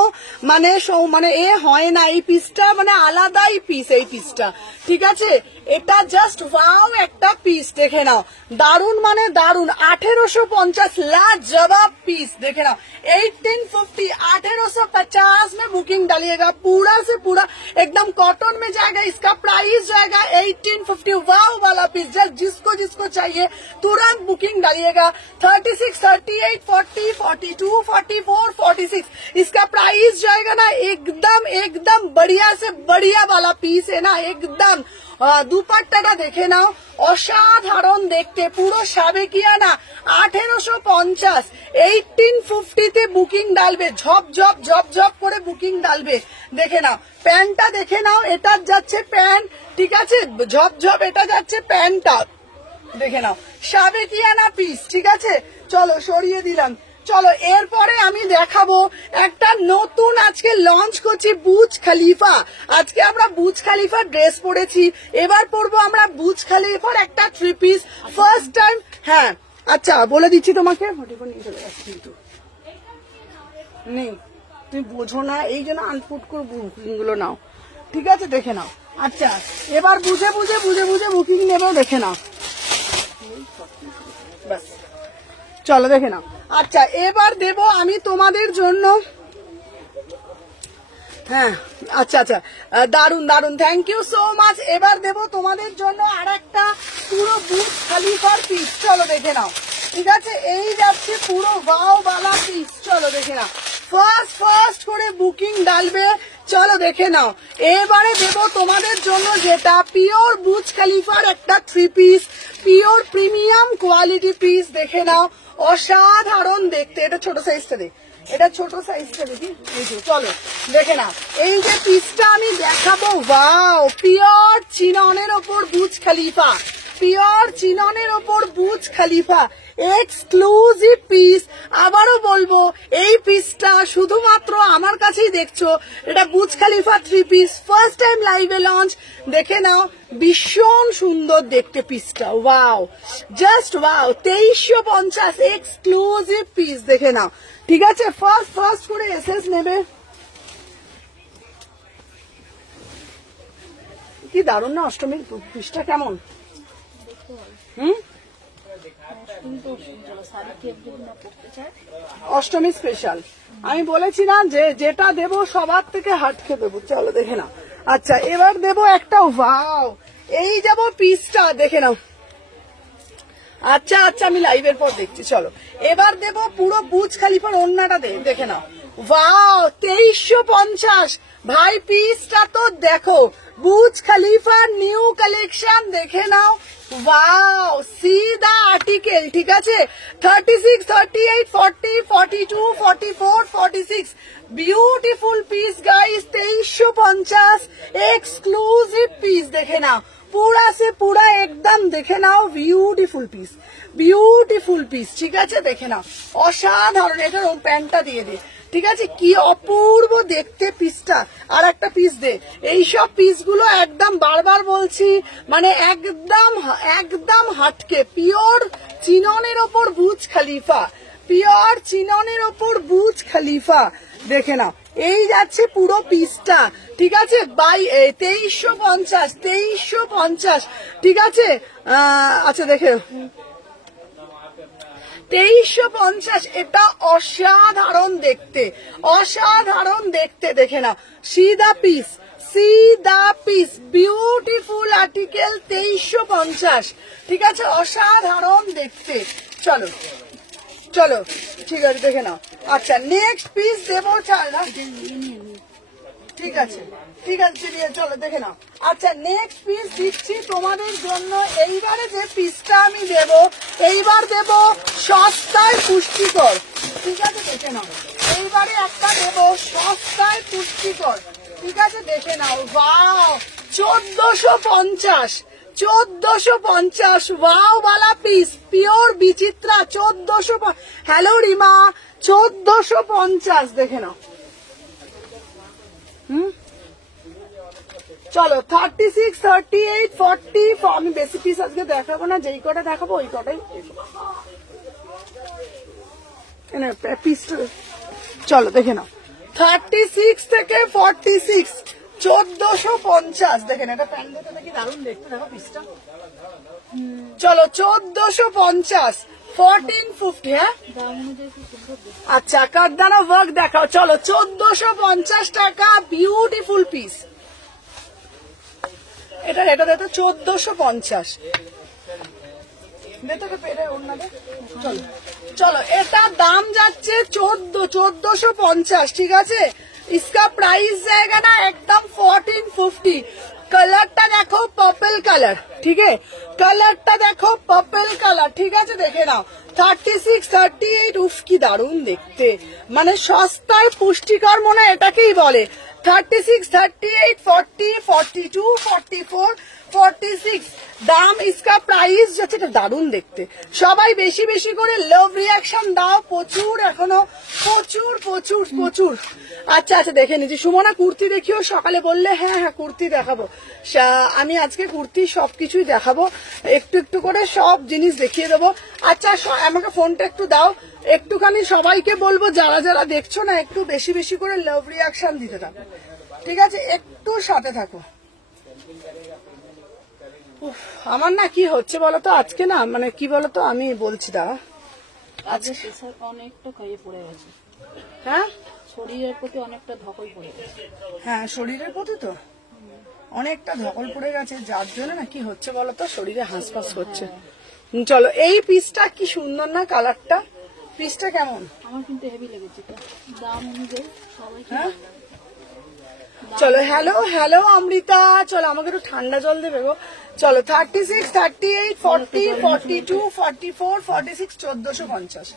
মানে মানে এ হয় না, এই পিসটা মানে আলাদাই পিস, এই পিসটা, ঠিক আছে। এটা জাস্ট ওয়াও একটা পিস, দেখে নাও, দারুন মানে দারুন। 1850 लाजवाब पीस, देखे ना 1850, 1850 में बुकिंग डालिएगा, पूरा से पूरा एकदम कॉटन में जाएगा। इसका प्राइस जाएगा 1850। वाव वाला पीस, जस्ट जिसको जिसको चाहिए तुरंत बुकिंग डालिएगा। 36, 38, 40, 42, 44, 46 इसका प्राइस जाएगा ना। एकदम एकदम बढ़िया से बढ़िया वाला पीस है ना, एकदम। দুপাট্টাটা দেখে নাও, অসাধারণ দেখতে, পুরো সাবেকিয়ানা। 1850, 1850 বুকিং ডালবে, ঝপ ঝপ ঝপ ঝপ করে বুকিং ডালবে, দেখে নাও। প্যান্টটা দেখে নাও, এটা যাচ্ছে প্যান্ট, ঠিক আছে, ঝপ ঝপ এটা যাচ্ছে প্যান্টটা, দেখে নাও, সাবেকিয়ানা পিস, ঠিক আছে। চলো সরিয়ে দিলাম। চলো এরপরে আমি দেখাবো একটা নতুন, আজকে লঞ্চ করছি বুর্জ খলিফা। আজকে আমরা বুর্জ খলিফার ড্রেস পরেছি, এবার পরবো আমরা বুর্জ খলিফার একটা 3 পিস, ফার্স্ট টাইম। হ্যাঁ আচ্ছা বলে দিচ্ছি তোমাকে, নিয়ে চলে যাচ্ছি কিন্তু নেই, তুমি বোঝো না, এই জন্য আনপুট করে বুকিং গুলো নাও, ঠিক আছে, দেখে নাও। আচ্ছা এবার বুঝে বুঝে বুঝে বুঝে বুকিং নেবে, দেখে নাও, ব্যাস চলো দেখে নাও। আচ্ছা এবার দেব আমি তোমাদের জন্য, হ্যাঁ আচ্ছা আচ্ছা, দারুন দারুন, থ্যাংক ইউ সো মাচ। এবার দেব তোমাদের জন্য আর একটা পুরো বুর্জ খলিফার পিস, চলো দেখে নাও, ঠিক আছে, এই যাচ্ছে পুরো ওয়াও वाला পিস, চলো দেখে নাও। ফার্স্ট করে বুকিং ডালবে, চলো দেখে নাও। এবারে দেব তোমাদের জন্য যেটা পিওর বুর্জ খলিফার একটা 3 piece, pure premium quality piece, দেখে নাও, অসাধারণ দেখতে। এটা ছোট সাইজটা দে, এটা ছোট সাইজটা দেখি, এই যে, চলো দেখে নাও। এই যে পিসটা আমি দেখাবো, ওয়াও, পিওর চিননের ওপর বুর্জ খলিফা, পিওর চিননের ওপর বুর্জ খলিফা, এক্সক্লুসিভ পিস। আবারও বলবো, এই পিসটা শুধুমাত্র আমার কাছেই দেখছো। এটা Burj Khalifa 3 piece, first time লাইভে লঞ্চ, দেখে নাও, ভীষণ সুন্দর দেখতে পিসটা, wow, just wow. 2350 exclusive piece, দেখে নাও, ঠিক আছে। ফার্স্ট করে এসএস নেবে, কি দারুণ না অষ্টমীর পিসটা, কেমন? অষ্টমী স্পেশাল আমি বলেছি না যে যেটা দেব সবার থেকে হাটকে দেবো, চলো দেখে নাও। আচ্ছা এবার দেব একটা, ওয়াও, এই যাব পিসটা, দেখে নাও। আচ্ছা আচ্ছা আমি লাইভের পর দেখছি, চলো। এবার দেব পুরো বুর্জ খলিফার ওড়নাটা, দেখে নাও, ওয়াও, 2350 ভাই, পিসটা তো দেখো, বুর্জ খলিফার নিউ কালেকশন, দেখে নাও, ওয়াও, সিধা আর্টিকেল, ঠিক আছে। 36, 38, 40, 42, 44, 46 beautiful piece guys, 2350 exclusive piece, দেখে নাও, पूरा से पूरा एकदम, देखे नाओ, ब्यूटीफुल पीस, ठीक है, देखे नाओ, असाधारण। एटार प्যান্টটা দিয়ে দে, ঠিক আছে, কি অপূর্ব দেখতে পিসটা। আর একটা পিস দে। এইসব পিসগুলো একদম বারবার বলছি, মানে একদম একদম হাটকে পিওর চিননের ওপর বুর্জ খলিফা, পিওর চিননের ওপর বুর্জ খলিফা। দেখে নাও, এই যাচ্ছে পুরো পিসটা, ঠিক আছে, বাই 2350, 2350, ঠিক আছে। আচ্ছা দেখে 2350, এটা অসাধারণ দেখতে, অসাধারণ দেখতে। দেখে না, সিদা পিস, সিদা পিস, বিউটিফুল আর্টিকেল, 2350, ঠিক আছে, অসাধারণ দেখতে। চলো চলো, ঠিক আছে, দেখে নাও। আচ্ছা নেক্সট পিস দেবো, চাইনা, ঠিক আছে, ঠিক আছে, চলো দেখে নাও। আচ্ছা নেক্সট পিস দিচ্ছি তোমাদের জন্য। এইবারে যে পিসটা আমি দেব, এইবার দেব সস্তায় পুষ্টিকর, ঠিক আছে, দেখে নাও। এইবারে একটা দেব সস্তায় পুষ্টিকর, ঠিক আছে, দেখে নাও। ওয়াও, 1450, 1450, ওয়াও বালা পিস, পিওর বিচিত্রা, 1400। হ্যালো রিমা, 1450, দেখে নাও। চলো 36, 38, 40, আমি বেশি পিস আজকে দেখাবো না, যেই কটা দেখাবো ওই কটাই পিস। চলো দেখে নাও, 36 থেকে 46, 1450, দেখেন এটা প্যান্ডেলটা দেখি দারুণ দেখতে, দেখো পিসটা। চলো 1450, 1450, হ্যাঁ আচ্ছা, কারদানা ওয়ার্ক দেখাও। চলো 1450 টাকা, বিউটিফুল পিস। এটা এটা দেখো 1450, চলো চলো, এটা দাম যাচ্ছে 1450, ঠিক আছে। इसका प्राइस जाएगा ना एकदम 1450। कलरটা দেখো পার্পল কালার, ঠিক আছে, কালারটা দেখো পার্পল কালার, ঠিক আছে, দেখে নাও। 36, 38, উফ কি দারুণ দেখতে, মানে সস্তায় পুষ্টিকর মনে এটাকেই বলে। 36, 38, 40, 42, 44, 46 দাম। इसका প্রাইস যাচ্ছে, এটা দারুণ দেখতে। সবাই বেশি বেশি করে লাভ রিয়াকশন দাও, প্রচুর এখনো, প্রচুর প্রচুর প্রচুর। আচ্ছা আচ্ছা, দেখে নিচ্ছি। সুমনা কুর্তি দেখিও, সকালে বললে, হ্যাঁ হ্যাঁ কুর্তি দেখাবো। আমি আজকে কুর্তি সবকিছুই দেখাবো, একটু একটু করে সব জিনিস দেখিয়ে দেবো। আচ্ছা আমাকে ফোনটা একটু দাও, একটুখানি সবাইকে বলবো যারা যারা দেখছো না, একটু বেশি বেশি করে লাভ রিয়াকশন দিতে থাকো, ঠিক আছে, একটু সাথে থাকো। আমার না কি হচ্ছে বলতো আজকে, না মানে কি বলতো, আমি বলছি দাঁড়া, আজকে প্রেসার অনেকটা খাইয়ে পড়ে গেছে, হ্যাঁ শরীরের প্রতি অনেকটা ধকল পড়ে গেছে। হ্যাঁ শরীরের প্রতি তো অনেকটা ধকল পড়ে গেছে, যার জন্য না কি হচ্ছে বলতো, শরীরে হাঁসফাঁস করছে। চলো, এই পিসটা কি সুন্দর না কালারটা, পিসটা কেমন? আমার কিন্তু হেভি লেগেছে, দাম অনুযায়ী সবাই। হ্যাঁ চলো, হ্যালো হ্যালো অমৃতা, চলো আমাকে একটু ঠান্ডা জল দেবে গো। চলো 36, 38, 40, 42, 44, 46, 1450,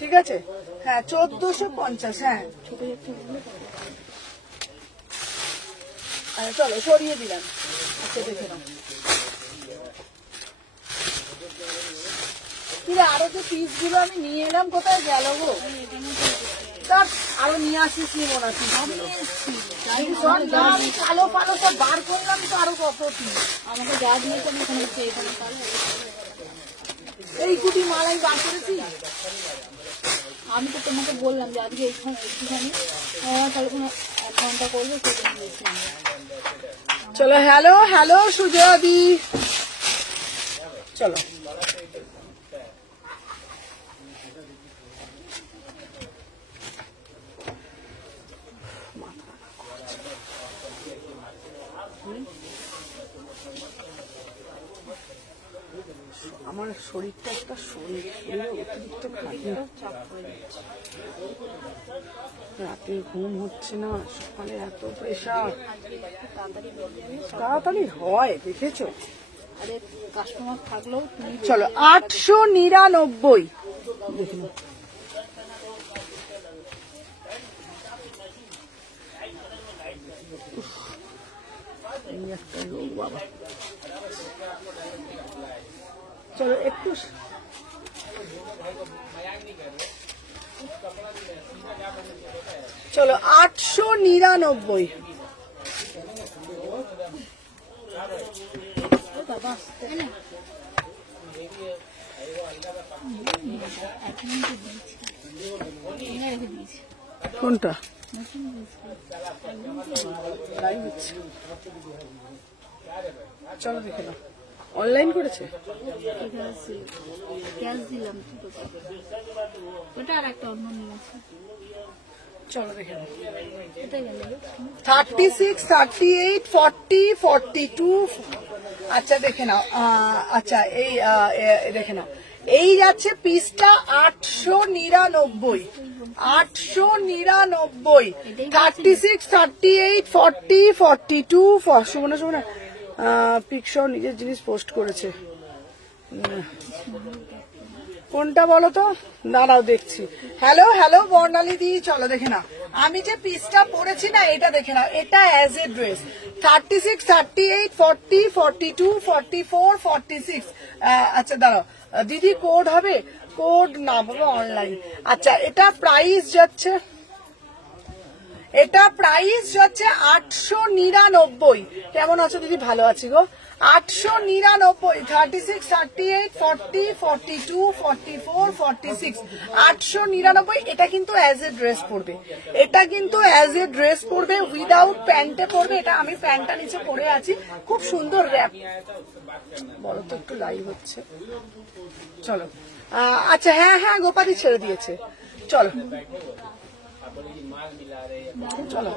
ঠিক আছে, হ্যাঁ 1450, হ্যাঁ চলো সরিয়ে দিলাম। আচ্ছা দেখে নাও, আরো যে পিস গুলো আমি নিয়ে এলাম, কোথায় গেল গো? আরো নিয়ে আসিস নি মনে হয়, কালো পালো সব বার করলাম তো, আরো কত পিস আমাকে যা দিয়েছে আমি এখানে এখানে এই কুটি মালাই বার করেছি। আমি তো তোমাকে বললাম যে আজকে এইখানে একটুখানি তাহলে কোনো 1 ঘন্টা করবে, সেই জন্য বেশি। চলো হ্যালো হ্যালো সুজয়াদি, চলো আমার শরীরটা একটা শরীরে অতিরিক্ত খাটনি, চাপ পড়ে যাচ্ছে, রাতে ঘুম হচ্ছে না, সকালে এত প্রেশার, আজকে একটু তাড়াতাড়ি বেরিয়ে যাবে। তাড়াতাড়ি হয় দেখেছো। আরে কাস্টমার থাকলেও তুমি চলো 899, দেখুন একটা লোক বাবা। চলো একটু চলো 899। বাবা কোনটা লাইভ হচ্ছে? চলো দেখে নাও। অনলাইন করেছে? ক্যাশ দিলাম ওটা আর একটা অন্য নিয়েছে। চলো দেখে নাও। কোথায় গেল? 36, 38, 40, 42। আচ্ছা দেখে নাও। আচ্ছা এই দেখে নাও, এই যাচ্ছে পিসটা 899। 899। 36, 38, 40, 42। সুমনা সুমনা পিকশো নিজের জিনিস পোস্ট করেছে। কোনটা বলো তো, দাঁড়াও দেখছি। হ্যালো হ্যালো বর্ণালী দি, চলো দেখে নাও। আমি যে পিসটা পরেছি না, এটা দেখে নাও, এটা অ্যাজ এ ড্রেস। 36, 38, 40, 42, 44, 46। আচ্ছা দাঁড়াও দিদি, কোড হবে? কোড না বাবা, অনলাইন। আচ্ছা এটা প্রাইস যাচ্ছে, এটা প্রাইস যাচ্ছে 899। কেমন আছো দিদি? ভালো আছি গো। 899। 36, 38, 40, 42, 44, 46। 899। এটা কিন্তু অ্যাজ এ ড্রেস পড়বে, এটা কিন্তু অ্যাজ এ ড্রেস পড়বে, উইদাউট প্যান্টে পড়বে। এটা আমি প্যান্টটা নিচে পরে আছি, খুব সুন্দর র্যাপ। বলো তো, একটু লাইভ হচ্ছে। চলো আচ্ছা, হ্যাঁ হ্যাঁ গোপাদি ছেড়ে দিয়েছে। চলো चलो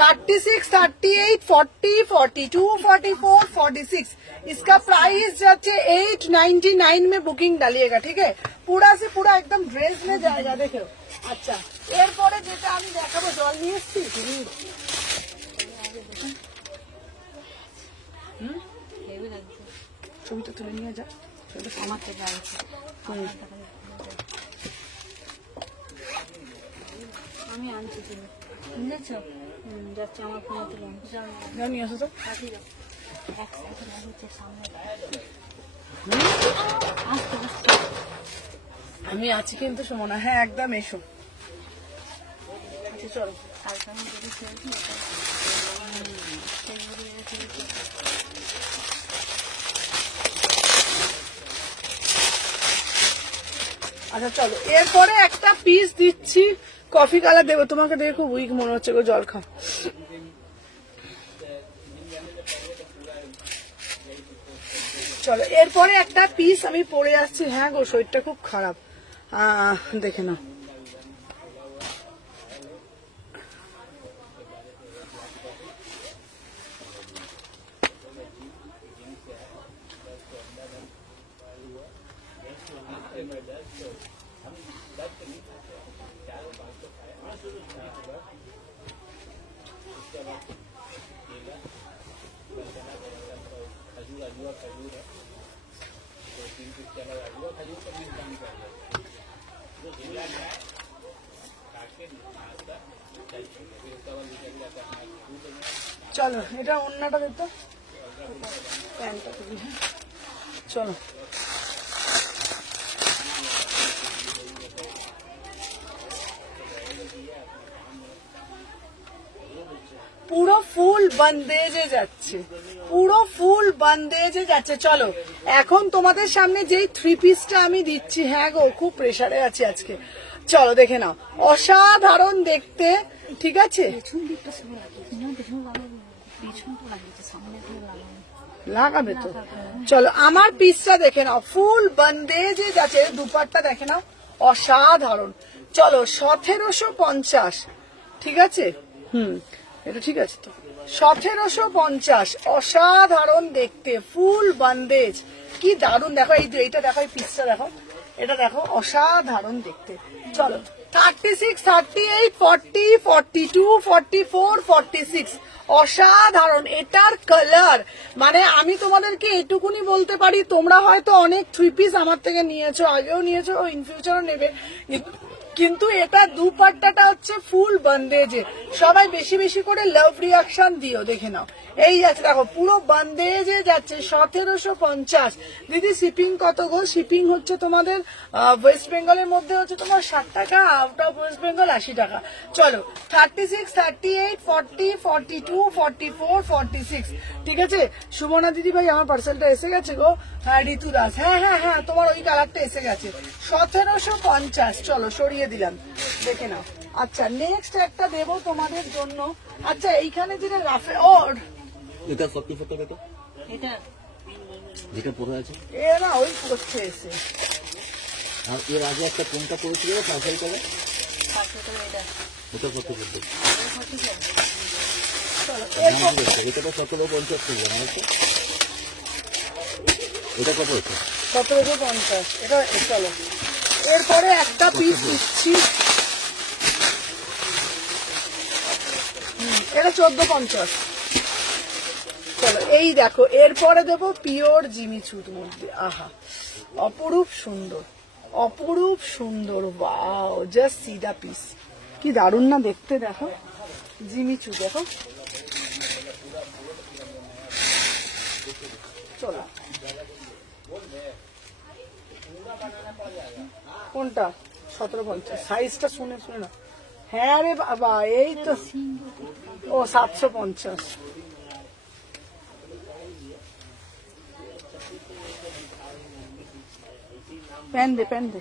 36, 38, 40, 42, 44, 46। इसका प्राइस जाते 899 में बुकिंग डालिएगा, ठीक है? पूरा से पूरा एकदम ड्रेस में जाएगा। देखो अच्छा, এরপরে যেটা আমি দেখাবো, জল নিয়ে এসছি। ছবিটা তুলে নিয়ে যা, ছবিটা আমার থেকে আছে। আমি আনছি তুমি বুঝেছ? যাচ্ছে আমার ফোনে তুলুন নিয়ে আসো তো। আমি আছি কিন্তু সুমনা। হ্যাঁ একদম এসো। আচ্ছা চলো। আচ্ছা চলো, এরপরে একটা পিস দিচ্ছি, কফি কালার দেবো। তোমাকে দেখে খুব উইক মনে হচ্ছে গো, জল খাও। চলো এরপরে একটা পিস আমি পরে আসছি। হ্যাঁ গো, শরীরটা খুব খারাপ, দেখে নাও। চলো এটা অন্যটা দেখতো, প্যান্টটা তুলি। চলো পুরো ফুল বন্দেজে যাচ্ছে, পুরো ফুল বন্দেজে যাচ্ছে। চলো এখন তোমাদের সামনে যেই থ্রি পিসটা আমি দিচ্ছি, হ্যাঁ গো খুব প্রেসারে আছি আজকে। চলো দেখে নাও, অসাধারণ দেখতে, ঠিক আছে? লাগাবে তো। চলো আমার পিসটা দেখে নাও, ফুল বন্দেজে যাচ্ছে। দুপাট্টা দেখে নাও, অসাধারণ। চলো 1750, ঠিক আছে? এটা ঠিক আছে তো? 1750, অসাধারণ দেখতে, ফুল বন্দেজ, কি দারুণ। দেখো এইটা দেখো, এই পিসটা দেখো, এটা দেখো, অসাধারণ দেখতে। চলো 36, 38, 40, 42, 44, 46, অসাধারণ। এটার কালার মানে আমি তোমাদেরকে এটুকুনি বলতে পারি, তোমরা হয়তো অনেক থ্রি পিস আমার থেকে নিয়েছো, আগেও নিয়েছো, ইন ফিউচারও নেবে, কিন্তু এটা দুপাট্টাটা হচ্ছে ফুল বন্দেজে। সবাই বেশি বেশি করে লাভ রিয়াকশন দিও, দেখে নাও। এই যাচ্ছে দেখো পুরো বন্দেজে যাচ্ছে 1750। দিদি শিপিং কত গো? শিপিং হচ্ছে তোমাদের ওয়েস্ট বেঙ্গলের মধ্যে হচ্ছে তোমার 60 টাকা, আউট অফ ওয়েস্ট বেঙ্গল 80 টাকা। চলো 36, 38, 40, 42, 44, 46। ঠিক আছে সুমনা দিদি ভাই, আমার পার্সেলটা এসে গেছে গো। হ্যাঁ ঋতু দাস, হ্যাঁ হ্যাঁ হ্যাঁ তোমার ওই কালারটা এসে গেছে 1750। চলো সরিয়ে দিলাম, দেখে নাও। আচ্ছা নেক্সট একটা দেবো তোমাদের জন্য। আচ্ছা এইখানে যেটা রাফে ও এটা 44 টাকা তো এটা যেটা পরে আছে। এ না ওই করছে এসে। আর এর আগে একটা কোনটা করেছিল পার্সেল করে, 500 টাকা এটা। ওটা কত করতে? চলো এটা তো 1750 ছিল না হচ্ছে, এটা কত হচ্ছে? 1750 এটা। চলো এরপরে একটা পিস দিচ্ছি, এটা 1450। চলো এই দেখো এরপরে দেবো পিওর জিমিচুর মধ্যে, আহা অপরূপ সুন্দর, অপরূপ সুন্দর। ওয়াও জাস্ট সি দা পিস, কি দারুণ না দেখতে। দেখো জিমিচু দেখো। চলো কোনটা? 1750 সাইজটা শুনে শুনে না। হ্যাঁ রে বাবা এই তো। ও 750। পেন দে পেন দে।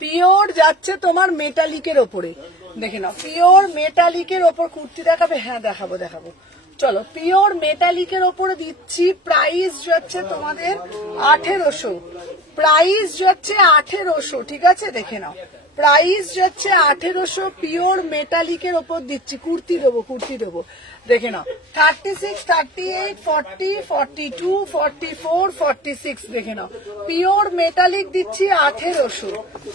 পিওর যাচ্ছে তোমার মেটালিকের ওপরে, দেখে নাও পিওর মেটালিকের ওপর কুর্তি দেখাবে। হ্যাঁ দেখাবো দেখাবো। চলো পিওর মেটালিকের ওপরে দিচ্ছি, প্রাইস যাচ্ছে তোমাদের 1800। প্রাইস যাচ্ছে 1800, ঠিক আছে দেখে নাও। প্রাইস যাচ্ছে 1800, পিওর মেটালিকের ওপর দিচ্ছি। কুর্তি দেবো, কুর্তি দেবো, দেখে নাও। 36, 38, 40, 42, 44, 46 দেখে নাও। পিওর মেটালিক দিচ্ছি 1800,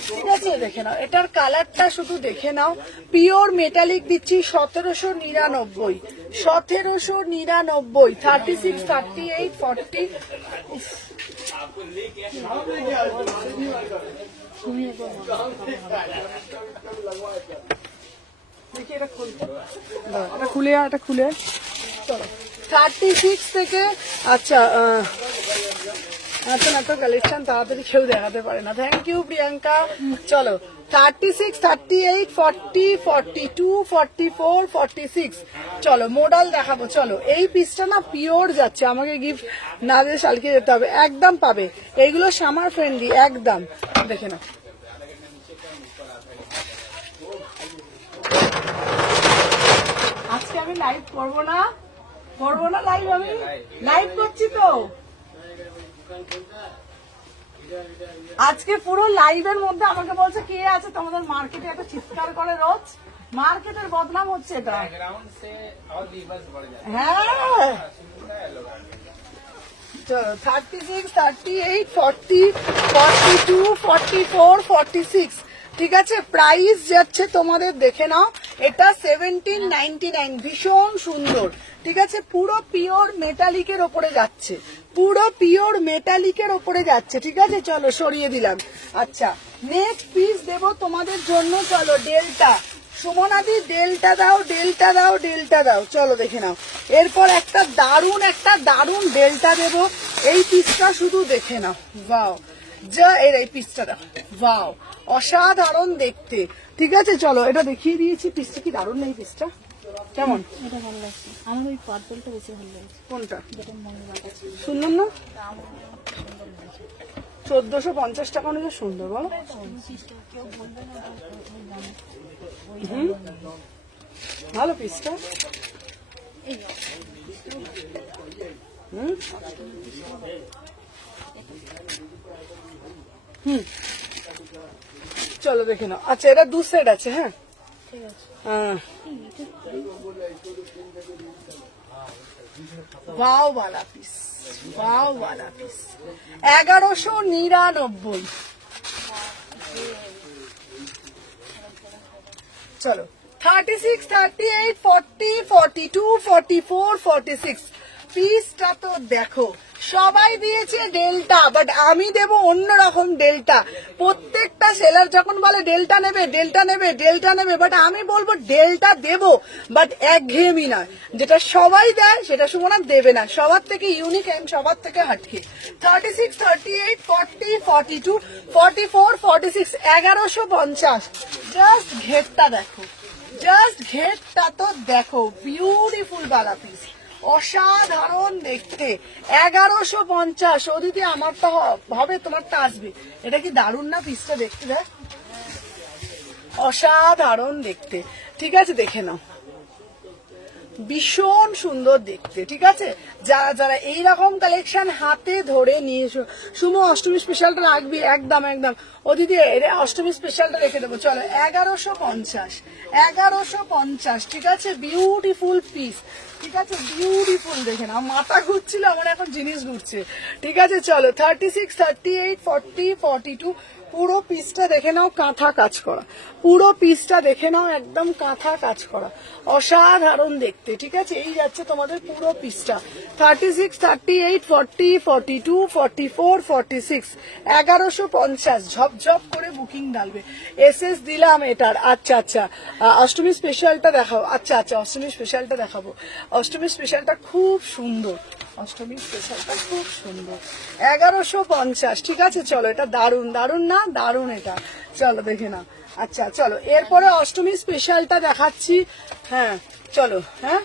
ঠিক আছে দেখে নাও। এটার কালারটা শুধু দেখে নাও। পিওর মেটালিক দিচ্ছি 1799, 1799। 36, 38, 40। দেখি এটা খুলতে, এটা খুলে এটা খুলে। চলো 36 থেকে। আচ্ছা আচ্ছা না তো কালেকশন তাড়াতাড়ি কেউ দেখাতে পারে না। Thank you Priyanka. চলো 36, 38, 40, 42, 44, 46। চলো মডেল দেখাবো। চলো এই পিসটা না পিওর যাচ্ছে, আমাকে গিফট না দিয়ে শালকে যেতে হবে, একদম পাবে। এইগুলো সামার ফ্রেন্ডলি একদম, দেখে নাও। আজকে আমি লাইভ করবো না, করবো না লাইভ, আমি লাইভ করছি তো আজকে পুরো লাইভের মধ্যে। আমাকে বলছে কে আছে তোমাদের মার্কেটে এত চিৎকার করে রোজ, মার্কেটের বদনাম হচ্ছে এটা। হ্যাঁ চলো 36, 38, 40, 42, 44, 46। ঠিক আছে প্রাইস যাচ্ছে তোমাদের দেখে নাও। এটা 1799, ভীষণ সুন্দর। ঠিক আছে পুরো পিওর মেটালিকের ওপরে যাচ্ছে, পুরো পিওর মেটালিকের ওপরে যাচ্ছে। ঠিক আছে চলো সরিয়ে দিলাম। আচ্ছা নেক্সট পিস দেবো তোমাদের জন্য। চলো ডেল্টা, সুমনাদি ডেল্টা দাও, ডেল্টা দাও, ডেল্টা দাও। চলো দেখে নাও। এরপর একটা দারুণ ডেল্টা দেবো। এই পিসটা শুধু দেখে নাও, ওয়াও যা এর এই পিসটা দাও, ওয়াও অসাধারণ দেখতে। ঠিক আছে চলো এটা দেখিয়ে দিয়েছি, পিসটা কি দারুণ নেই পিসটা, কেমন? এটা ভালো লাগছে আমার, ওই পার্পলটা বেশি ভালো লাগছে। কোনটা যেটা মনে লাগছে শুনলাম না? 1450 টাকা অনুযায়ী সুন্দর বলো। কেউ বলবে না ভালো পিসটা। চলো দেখে নাও। আচ্ছা এটা 2 সেট আছে। হ্যাঁ ঠিক আছে। वाव वाला पीस, वाव वाला पीस 1199। चलो 36, 38, 40, 42, 44, 46 পিসটা তো দেখো সবাই দিয়েছে ডেল্টা, বাট আমি দেব অন্যরকম ডেল্টা। প্রত্যেকটা সেলার যখন বলে ডেল্টা নেবে ডেল্টা নেবে ডেল্টা নেবে, বাট আমি বলবো ডেল্টা দেব, বাট একঘেয়েমি নয়। যেটা সবাই দেয় সেটা সুমনা দেবে না, সবার থেকে ইউনিক এন্ড সবার থেকে হাটকে। 36, 38, 40, 42, 44, 46 1150। জাস্ট ঘেরটা দেখো, জাস্ট ঘেরটা তো দেখো, বিউটিফুল বালা পিস, অসাধারণ দেখতে। 1150। ও দিদি আমারটা হবে, তোমারটা আসবে। এটা কি দারুণ না পিসটা দেখতে? দেখ অসাধারণ দেখতে, ঠিক আছে দেখে নাও, ভীষণ সুন্দর দেখতে। ঠিক আছে, যারা যারা এইরকম কালেকশন হাতে ধরে নিয়ে এসো। সুমো অষ্টমী স্পেশালটা রাখবি? একদম একদম। ও দিদি অষ্টমী স্পেশালটা রেখে দেবো, চলো 1150, 1150। ঠিক আছে, বিউটিফুল পিস, ঠিক আছে বিউটিফুল। দেখে না মাথা ঘুরছিল, আমার এখন জিনিস ঘুরছে। ঠিক আছে চলো 36, 38, 40, 42 পুরো পিসটা দেখে নাও, কাঁথা কাজ করা, পুরো পিসটা দেখে নাও, একদম কাঁথা কাজ করা, অসাধারণ দেখতে। ঠিক আছে, এই যাচ্ছে তোমাদের পুরো পিসটা। 36, 38, 40, 42, 44, 46 1150। ঝপঝপ করে বুকিং ডালবে। এসএস দিলাম এটার। আচ্ছা আচ্ছা, অষ্টমী স্পেশালটা দেখাও। আচ্ছা আচ্ছা, অষ্টমী স্পেশালটা দেখাবো। অষ্টমী স্পেশালটা খুব সুন্দর, অষ্টমী স্পেশালটা খুব সুন্দর, 1150। ঠিক আছে চলো, এটা দারুণ দারুণ না, দারুণ এটা, চলো দেখে না। আচ্ছা চলো, এরপরে অষ্টমী স্পেশালটা দেখাচ্ছি। হ্যাঁ চলো, হ্যাঁ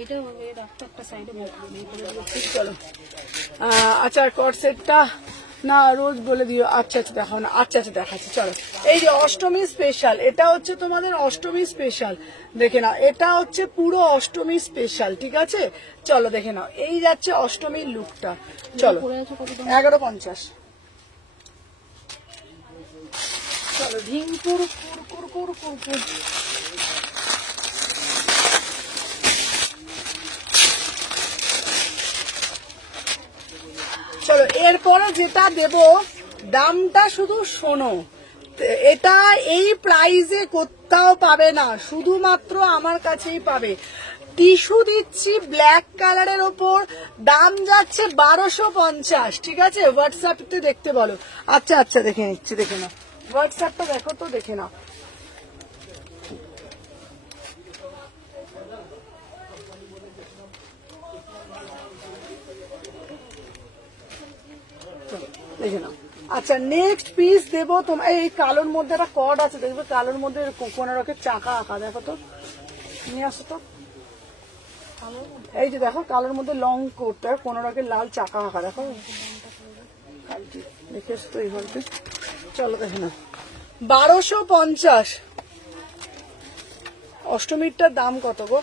এটা হবে রাখতে একটা সাইডে চলো। আচ্ছা কট সেটটা না রোজ বলে দিও। আচ্ছা আচ্ছা দেখাও না, আচ্ছা আচ্ছা দেখাচ্ছি চলো। এই যে অষ্টমী স্পেশাল, এটা হচ্ছে তোমাদের অষ্টমী স্পেশাল, দেখে নাও, এটা হচ্ছে পুরো অষ্টমী স্পেশাল। ঠিক আছে চলো দেখে নাও, এই যাচ্ছে অষ্টমীর লুকটা। চলো 1150। চলো ঢিঙ্কুর কুরকুর কুরকুর কুর। চলো এরপরে যেটা দেব, দামটা শুধু শোনো, এটা এই প্রাইজে কোথাও পাবে না, শুধুমাত্র আমার কাছেই পাবে। টিস্যু দিচ্ছি ব্ল্যাক কালারের ওপর, দাম যাচ্ছে 1250। ঠিক আছে, হোয়াটসঅ্যাপতে দেখতে বলো। আচ্ছা আচ্ছা দেখে নিচ্ছি, দেখে নাও হোয়াটসঅ্যাপটা, দেখো তো দেখে নাও। দেখে নাও। আচ্ছা নেক্সট পিস দেবো তোমার, এই কালোর মধ্যে একটা কর্ড আছে দেখবে, কালোর মধ্যে কোন রকের চাকা আঁকা, দেখো তো, নিয়ে আসো তো। এই যে দেখো কালোর মধ্যে লং কোটটা, কোন রকের লাল চাকা আঁকা, দেখো দেখে এসো তো এই ঘরতে। চলো দেখে নাও 1250। অষ্টমীরটার দাম কত গো?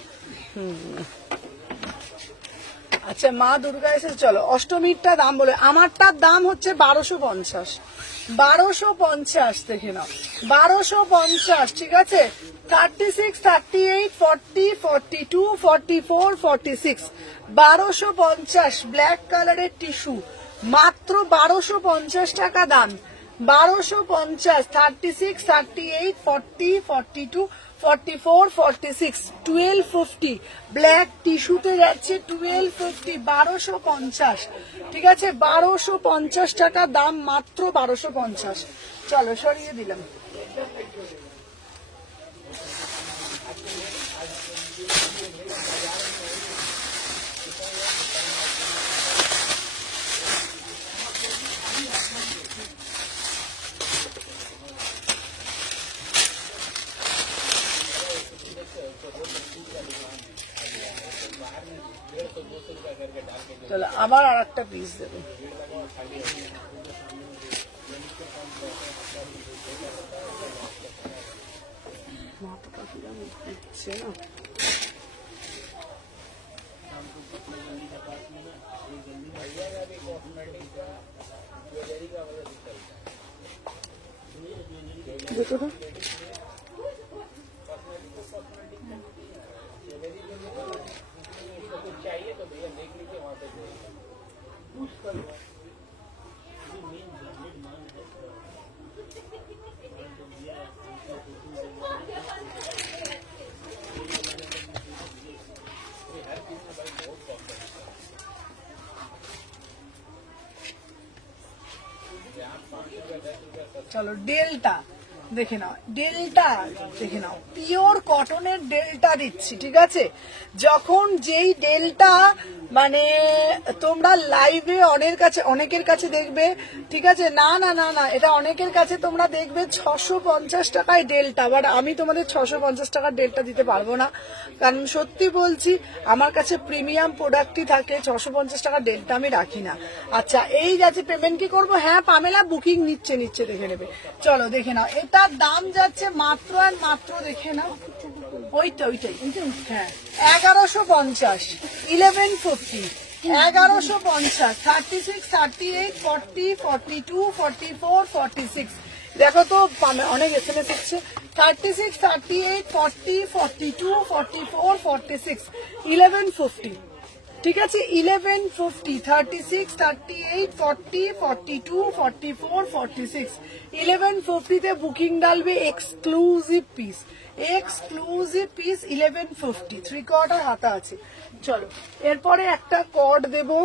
আচ্ছা মা দুর্গা এসেছে, চলো অষ্টমীরটা দাম বলে। আমারটার দাম হচ্ছে 1250, 1250 দেখে নাও, 1250। ঠিক আছে 36, 38, 40, 42, 44, 46 1250। ব্ল্যাক কালারের টিস্যু, মাত্র 1250 টাকা দাম, 1250। 36, 38, 40, 42, 44, 46 1250। ব্ল্যাক টিস্যুতে যাচ্ছে 1250, 1250। ঠিক আছে 1250 টাকা দাম, মাত্র 1250। চলো সরিয়ে দিলাম। চলো আবার আর একটা পিস দেবো। দেখো তো চলো ডেল্টা দেখে নাও, ডেল্টা দেখে নাও, পিওর কটনের ডেল্টা দিচ্ছি, ঠিক আছে। যখন যেই ডেল্টা মানে তোমরা লাইভে অনেকের কাছে দেখবে, ঠিক আছে, না না না না এটা অনেকের কাছে তোমরা দেখবে 650 টাকায় ডেল্টা, বাট আমি তোমাদের 650 টাকার ডেল্টা দিতে পারবো না, কারণ সত্যি বলছি আমার কাছে প্রিমিয়াম প্রোডাক্টই থাকে, 650 টাকার ডেল্টা আমি রাখি না। আচ্ছা এই যাচ্ছে পেমেন্ট কি করবো, হ্যাঁ পামেলা বুকিং নিচ্ছে দেখে নেবে। চলো দেখে নাও, এটার দাম যাচ্ছে মাত্র আর মাত্র দেখে নাও, ওইটাই হ্যাঁ 1150, 1150, 1150, 36, 38, 40, 42, 44, 46। দেখো তো অনেক SMS হচ্ছে। 36, 38, 40, 42, 44, 46, 1150, ঠিক আছে। 1150, 36, 38, 40, 42, 44, 46, 1150 তে বুকিং ডালবে। এক্সক্লুসিভ পিস 1150, 3/4 হাতা আছে। চলো এরপরে একটা কর্ড দেবো,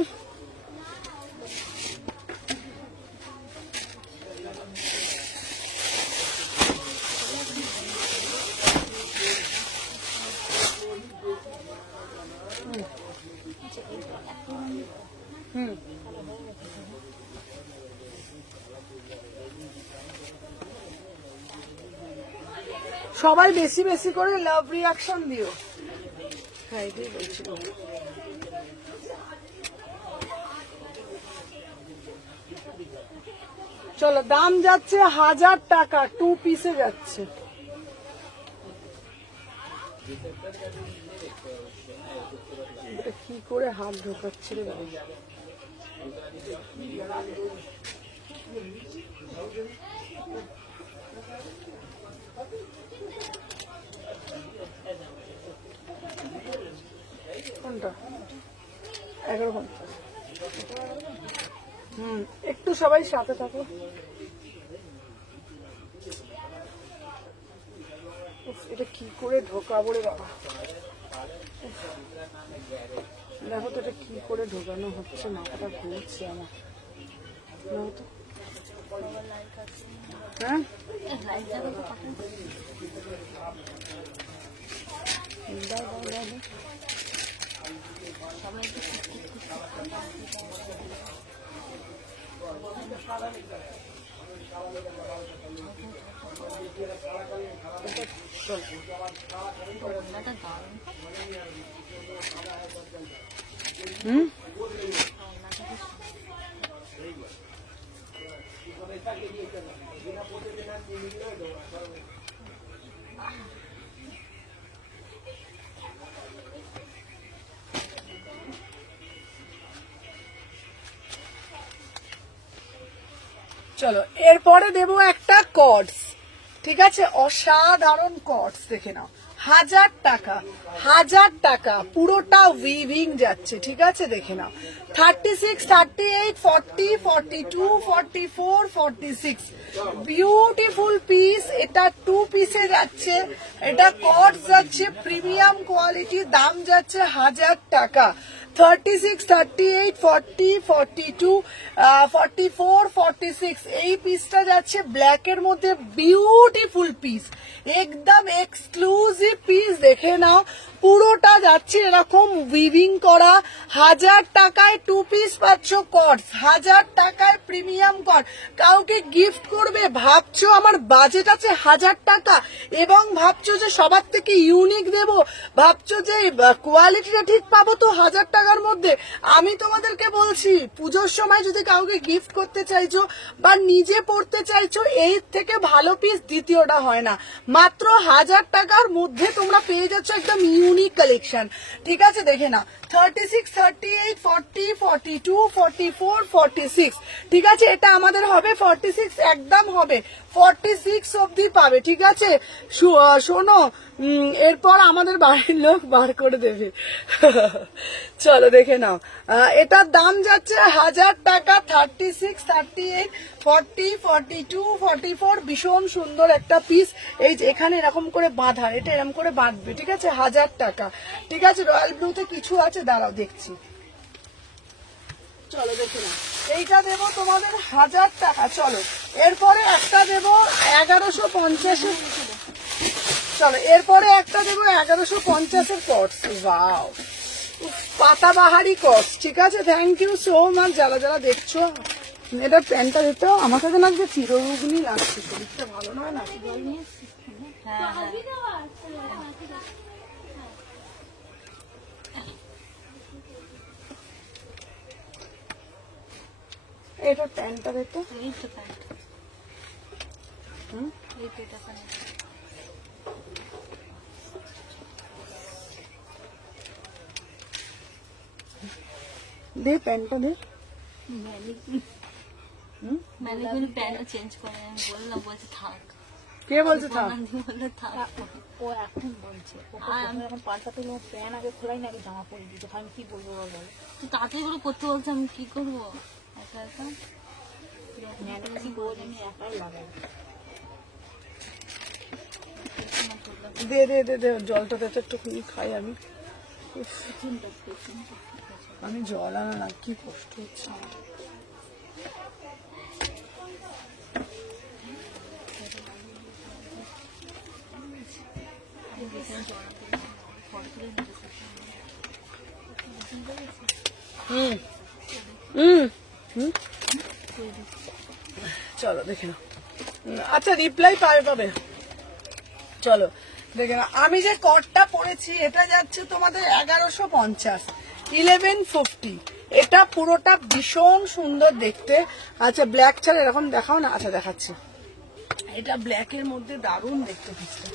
সবাই বেশি বেশি করে লাভ রিয়াকশন দিও। হ্যাঁ এটাই বলছিল। চলো দাম যাচ্ছে 1000 টাকা, 2 পিসে যাচ্ছে। কি করে হাত ঢোকাচ্ছে রে বাবা। কোনটা 1150? একটু সবাই সাথে থাকো। এটা কি করে ঢোকাবো রে বাবা, দেখো তো এটা কি করে ঢোকানো হচ্ছে, মাথাটা ঘুরছে আমার। হ্যাঁ চলো এরপরে দেবো একটা কর্ডস, ঠিক আছে, অসাধারণ কর্ডস দেখে নাও। 1000 টাকা, 1000 টাকা পুরোটা উইভিং যাচ্ছে, ঠিক আছে দেখে নাও। 36, 38, 40, 42, 44, 46, বিউটিফুল পিস। এটা 2 পিসে যাচ্ছে, এটা কর্ডস যাচ্ছে প্রিমিয়াম কোয়ালিটি, দাম যাচ্ছে 1000 টাকা। 36, 38, 40, 42, 44, 46 এই পিসটা যাচ্ছে ব্ল্যাকের মধ্যে, বিউটিফুল পিস, একদম এক্সক্লুসিভ পিস দেখে নাও। পুরোটা যাচ্ছে এরকম উইভিং করা। 1000 টাকায় 2 পিস পাচ্ছ কর্ডস, 1000 টাকায় প্রিমিয়াম কর্ড। কাউকে গিফট করবে ভাবছো, আমার বাজেট আছে 1000 টাকা, এবং ভাবছো যে সবার থেকে ইউনিক দেব, ভাবছো যে কোয়ালিটিটা ঠিক পাবো তো 1000 টাকার মধ্যে। আমি তোমাদেরকে বলছি পুজোর সময় যদি কাউকে গিফট করতে চাইছো বা নিজে পড়তে চাইছো, এর থেকে ভালো পিস দ্বিতীয়টা হয় না। মাত্র 1000 টাকার মধ্যে তোমরা পেয়ে যাচ্ছ একদম ইউনিক কালেকশন, ঠিক আছে দেখে না। 36, 38, 40, 42, 44, 46, ঠিক আছে, এটা আমাদের হবে 46, একদম হবে 46 অব্দি পাবে, ঠিক আছে। শোনো এরপর আমাদের বাড়ির লোক বার করে দেবে। চলো দেখে নাও, এটার দাম যাচ্ছে 1000 টাকা। 36, 38, 40, 42, 44, ভীষণ সুন্দর একটা পিস। এই যে এখানে এরকম করে বাঁধা, এটা এরকম করে বাঁধবে, ঠিক আছে, 1000 টাকা, ঠিক আছে। রয়্যাল ব্লুতে কিছু আছে, দাঁড়াও দেখছি, চলো দেখে নাও। এইটা দেবো তোমাদের 1000 টাকা। চলো এরপরে একটা দেবো 1150। চলো এরপরে একটা দেবো 1150 কটস। ওয়াও, পাতাবাহারি কটস। ঠিক আছে, থ্যাংক ইউ সো মাচ যারা যারা দেখছো। এটা প্যান্টটা দিতেও আমার কাছে লাগছে চিররুগ্নি লাগছে, শরীরটা ভালো নয় না। এটা প্যান্টটা দিতে এই তো প্যান্ট, এই তো এটা প্যান্ট। দে, প্যান্টটা দে। ম্যানিকুইন প্যান্ট চেঞ্জ করে আমি বললাম, বলছে থাক। কে বলছে থাক? বললে থাক। ও এখন বলছে আমি এখন পাল্টাতে গেলে প্যান্ট আগে খোলাই না, আগে জামা পরে দিতে, আমি কি বলবো বলো? তুই তাড়াতাড়ি করে করতে বলছে, আমি কি করবো একা একা? কি বলবো, আমি একাই লাগাই। দে দে দে দে, জলটা দে তো একটুখানি খাই আমি। উফ, আমি জল আনা না, কি কষ্ট হচ্ছে আমার। হুম হুম হুম, চলো দেখে নাও। আচ্ছা রিপ্লাই পাবে। চলো দেখে নাও, আমি যে কটটা পরেছি এটা যাচ্ছে তোমাদের 1150, 1150। এটা পুরোটা ভীষণ সুন্দর দেখতে। আচ্ছা ব্ল্যাক ছাড়া এরকম দেখাও না। আচ্ছা দেখাচ্ছি, এটা ব্ল্যাকের মধ্যে দারুণ দেখতে পিসটা,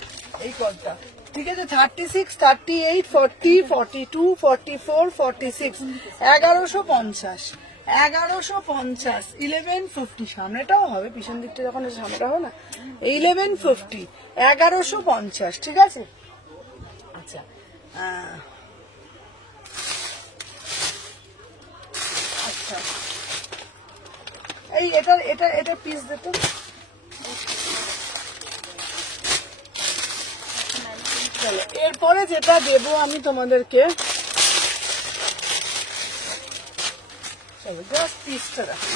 এই কটটা। ঠিক আছে, 36, 38, 40, 42, 44, 46, 1150, 1150, 1150। সামনেটাও হবে, পিছন দিকটা যখন সামনেটা হবে না, 1150, 1150। ঠিক আছে, আচ্ছা আচ্ছা, এই এটা এটা এটা পিস দিত। চলো এরপরে যেটা দেবো আমি তোমাদেরকে, চলো জাস্ট পিসটা দেখো।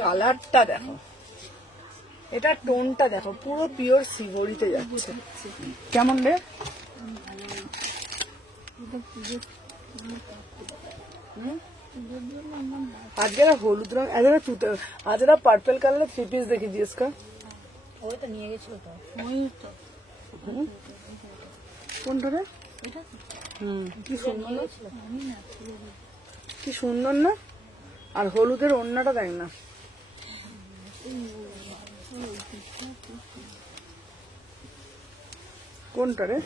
কালারটা দেখো, এটা টোনটা দেখো, পুরো পিওর সিভরিতে যাচ্ছে। কেমন রে? আজকে হলুদ রং, আজকে পার্পল কালার 3 পিস দেখি জিসকা। ওই তো নিয়ে গেছিল তো। ওই তো কোনটা রে? এটা তো কি সুন্দর না? আমি না, কি সুন্দর না? আর হলুদের ওড়নাটা দেখ না, কোনটা রে?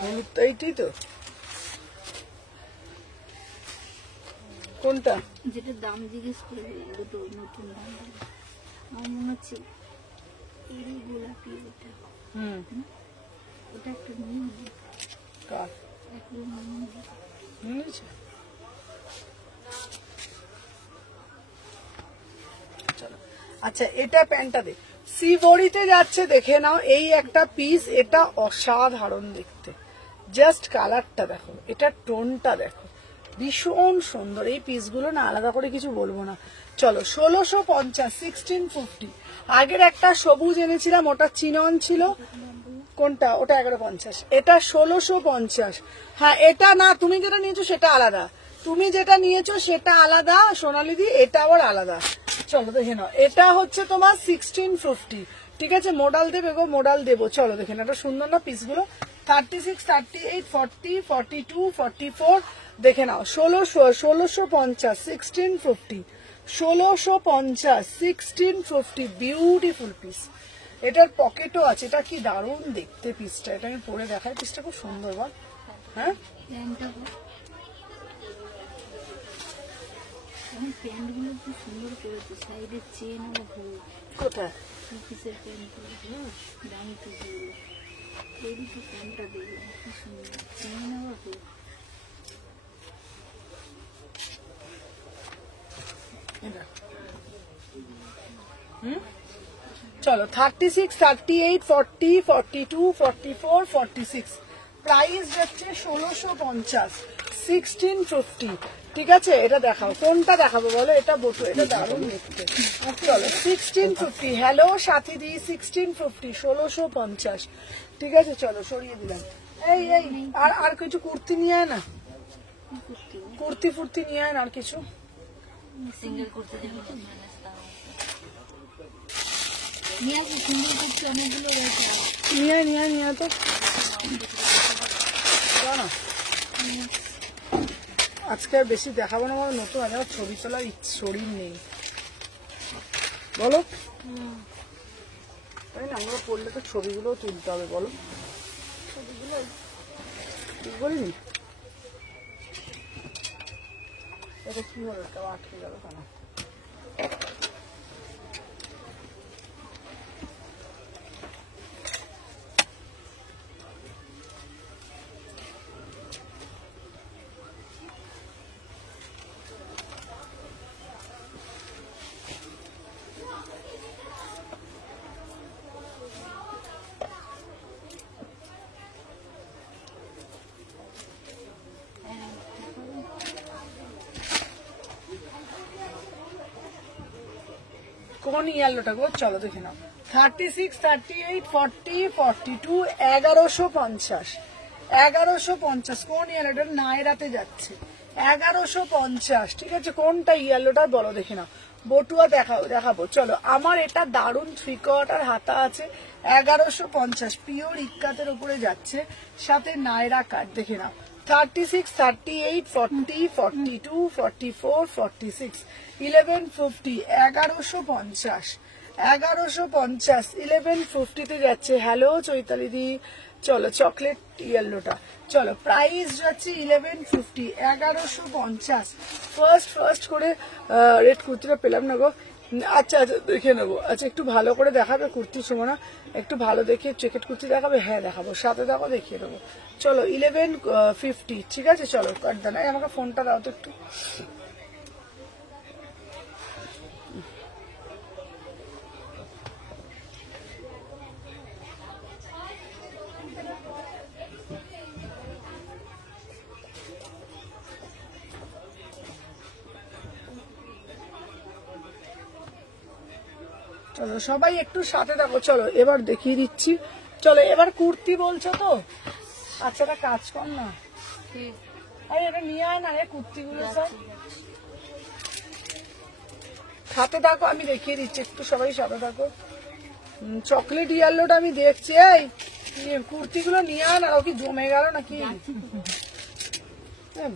হলুদটা এইটাই তো। কোনটা? যেটা দাম জিজ্ঞেস করে দুটো নতুন দাম বলে। আমার মনে হচ্ছে এই গোলাপি, ওটা ওটা একটা নিয়ে কার? একটা নিয়ে নিয়েছে? চলো আচ্ছা, এটা প্যান্টটা দে, সিভরিতে যাচ্ছে, দেখে নাও। এই একটা পিস, এটা অসাধারণ দেখতে। জাস্ট কালারটা দেখো, এটা টোনটা দেখো, ভীষণ সুন্দর। এই পিসগুলো না আলাদা করে কিছু বলবো না। চলো 1650, 1650। আগের একটা সবুজ এনেছিলাম, ওটা চিনন ছিল। কোনটা? ওটা 1150। এটা 1650। হ্যাঁ এটা না, তুমি যেটা নিয়েছো সেটা আলাদা, তুমি যেটা নিয়েছো সেটা আলাদা সোনালিদি, এটা আবার আলাদা। চলো দেখে নাও, এটা হচ্ছে তোমার 1650। ঠিক আছে, মোডাল দেবে গো, মোডাল দেবো। চলো দেখে নাও, এটা সুন্দর না পিসগুলো? 36, 38, 40, 42, 44। দেখে নাও, 1650, 1650, 1650, 1650। Beautiful piece. এটার পকেটও আছে, এটা কি দারুণ দেখতে পিসটা। এটা আমি পরে দেখাই, পিসটা খুব সুন্দর বল। হ্যাঁ প্যান্টটা প্যান্টগুলো খুব সুন্দর করেছে, সাইডের চেন আর ভুল কোথায়? পিসের প্যান্টগুলো দামি পিসগুলো। এই দুটো প্যান্টটা দেখলাম খুব সুন্দর, চেন আবার ভুল। চলো 36, 38, 40, 42, 44, 46। প্রাইস যাচ্ছে 1650, 1650। ঠিক আছে, এটা দেখাও, কোনটা দেখাবো বলো? এটা বটু, এটা দারুণ দেখতে। চলো 1650। হ্যালো সাথীদি, 1650, 1650। ঠিক আছে, চলো সরিয়ে দিলাম। এই এই আর কিছু কুর্তি নিয়ে আয় না, কুর্তি ফুর্তি নিয়ে আয় না, আর কিছু। সিঙ্গেল করতে দেবো নিয়ে আসি, সিঙ্গেল করতে অনেকগুলো রয়েছে। নিয়ে আয় তো না। আজকে আর বেশি দেখাবো না, আমার নতুন আছে, আমার ছবি তোলার শরীর নেই বলো, তাই না? আমরা পড়লে তো ছবিগুলো তুলতে হবে বলো, ছবিগুলো ঠিক বলিনি? এটা কি হলো, এটা আটকে গেল কেন? কোন ইয়েলোটা গো? চলো দেখে নাও। 36, 38, 40, 42, 1150, 1150। কোন ইয়েলোটা? নায়রাতে যাচ্ছে 1150। ঠিক আছে, কোনটা ইয়েলোটা বলো দেখে নাও। বটুয়া দেখাবো চলো। আমার এটা দারুণ 3/4 হাতা আছে, 1150, পিওর ইক্কাতের উপরে যাচ্ছে, সাথে নায়রা কাট। দেখে নাও 36, 38, 40, 42, 44, 46, 1150, 1150, 1150, 1150-তে যাচ্ছে। হ্যালো চৈতালি দি, চলো চকলেট ইয়েলোটা, চলো প্রাইস যাচ্ছে 1150, 1150। ফার্স্ট করে রেড কুর্তিটা পেলাম না গো। আচ্ছা দেখে নেবো। আচ্ছা একটু ভালো করে দেখাবে কুর্তি সময় না, একটু ভালো দেখে জ্যাকেট কুর্তি দেখাবে। হ্যাঁ দেখাবো, সাথে দেখো দেখিয়ে দেবো। চলো 1150। ঠিক আছে, চলো কাটদা না, আমাকে ফোনটা দাও তো একটু। চলো সবাই একটু সাথে দেখো। চলো এবার দেখিয়ে দিচ্ছি। চলো এবার কুর্তি বলছো তো, আচ্ছা একটা কাজ কর না, এটা নিয়ে আয় না, কুর্তিগুলো সব হাতে থাকো, আমি দেখিয়ে দিচ্ছি একটু, সবাই সাথে থাকো। চকলেট ইয়েলোটা আমি দেখছি। এই কুর্তিগুলো নিয়ে আয় না, কি জমে গেল নাকি?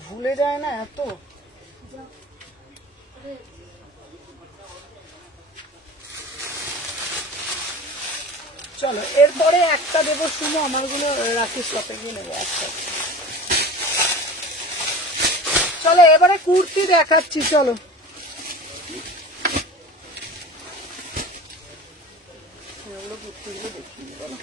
ভুলে যায় না এত। চলো এরপরে একটা দেবো শুনো, আমারগুলো রাখি শপে গিয়ে নেবো একটা। চলো এবারে কুর্তি দেখাচ্ছি, চলো কুর্তিগুলো দেখিয়ে বলো।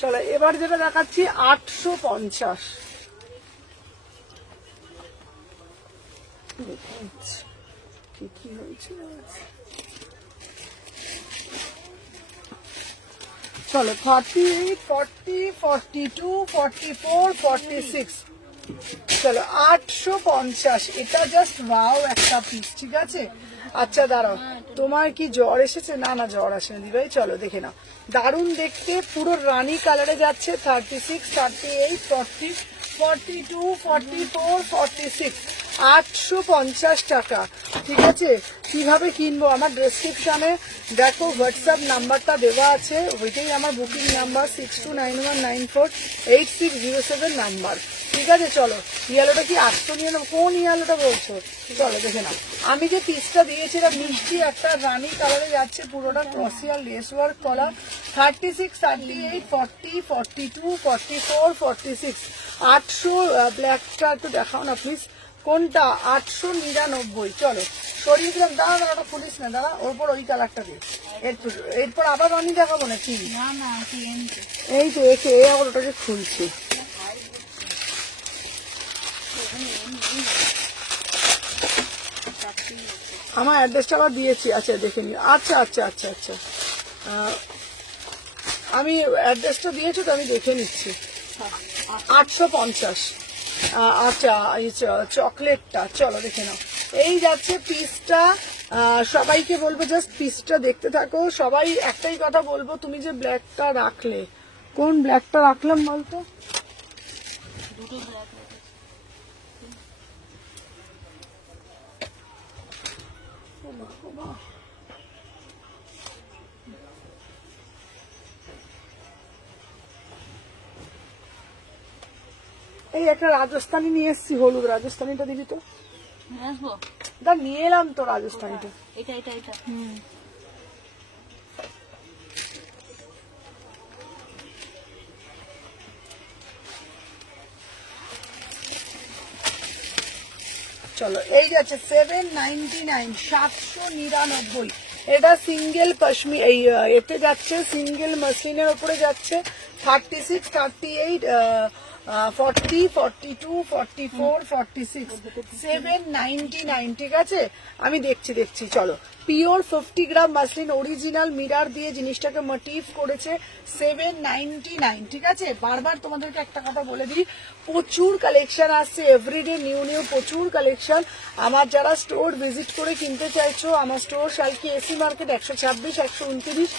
চলো এবার যেটা দেখাচ্ছি 850। কি হয়েছে? চলো 38, 40, 42, 44, 46। চলো 850। এটা জাস্ট ওয়াও একটা পিস। ঠিক আছে, আচ্ছা দাঁড়াও, তোমার কি জ্বর এসেছে? না না জ্বর আসেনি দিভাই। চলো দেখে নাও, দারুণ দেখতে, পুরো রানী কালারে যাচ্ছে। 36, 38, 40, 42, 44, 46, 850 টাকা। ঠিক আছে, কিভাবে কিনবো? আমার ডেসক্রিপশনে দেখো হোয়াটসঅ্যাপ নাম্বারটা দেওয়া আছে, ওইটাই আমার বুকিং নাম্বার 6291948607 নাম্বার। ঠিক আছে, চলো ইয়েলোটা কি 800 নিয়ে নেবো? কোন ইয়েলোটা বলছো? চলো দেখে নাও। আমি যে পিসটা দিয়েছিলাম মিষ্টি একটা রানী কালারে যাচ্ছে, পুরোটা ক্রসিয়াল লেস ওয়ার্ক করা, 36, 38, 40, 42, 44, 46, 800 ব্ল্যাকটা একটু দেখাও না প্লিজ, কোনটা? 899। চলো সরিয়ে দিলাম, দাঁড়া দাঁড়া, ওটা খুলিস না, দাঁড়া, ওরপর ওই কালারটা দে। এরপর আবার রানি দেখাবো না কি? না না কি এমনি এই তো একে আবার ওটাকে খুলছি। আমার অ্যাড্রেসটা আবার দিয়েছি, আচ্ছা দেখে নি। আচ্ছা আচ্ছা আচ্ছা আচ্ছা, আমি অ্যাড্রেসটা দিয়েছি তো, আমি দেখে নিচ্ছি। 850। আচ্ছা এই চকলেটটা, চলো দেখে নাও। এই যাচ্ছে পিসটা, সবাইকে বলবো জাস্ট পিসটা দেখতে থাকো। সবাই একটাই কথা বলবো, তুমি যে ব্ল্যাকটা রাখলে, কোন ব্ল্যাকটা রাখলাম বলতো? দুটো ব্ল্যাক এই একটা রাজস্থানি নিয়ে এসছি, হলুদ রাজস্থানিটা দিবি তো? আসবো, দা নিয়ে এলাম তো রাজস্থানিটা। এটা এটা এটা চলো এই যাচ্ছে 799, 799। এটা সিঙ্গেল পশমি, এই এতে যাচ্ছে সিঙ্গেল মাসলিনের উপরে যাচ্ছে 36, 38, 40, 42, 44, 46, 799। ঠিক আছে, আমি দেখছি। চলো পিওর 50 গ্রাম মাসলিন অরিজিনাল মিরার দিয়ে জিনিসটাকে মোটিভ করেছে, 799। ঠিক আছে, বারবার তোমাদেরকে একটা কথা বলে দিই, প্রচুর কালেকশন আসছে, এভরিডে নিউ প্রচুর কালেকশন। আমার যারা স্টোর ভিজিট করে কিনতে চাইছো, আমার স্টোর শালকি এসি মার্কেট 126, 129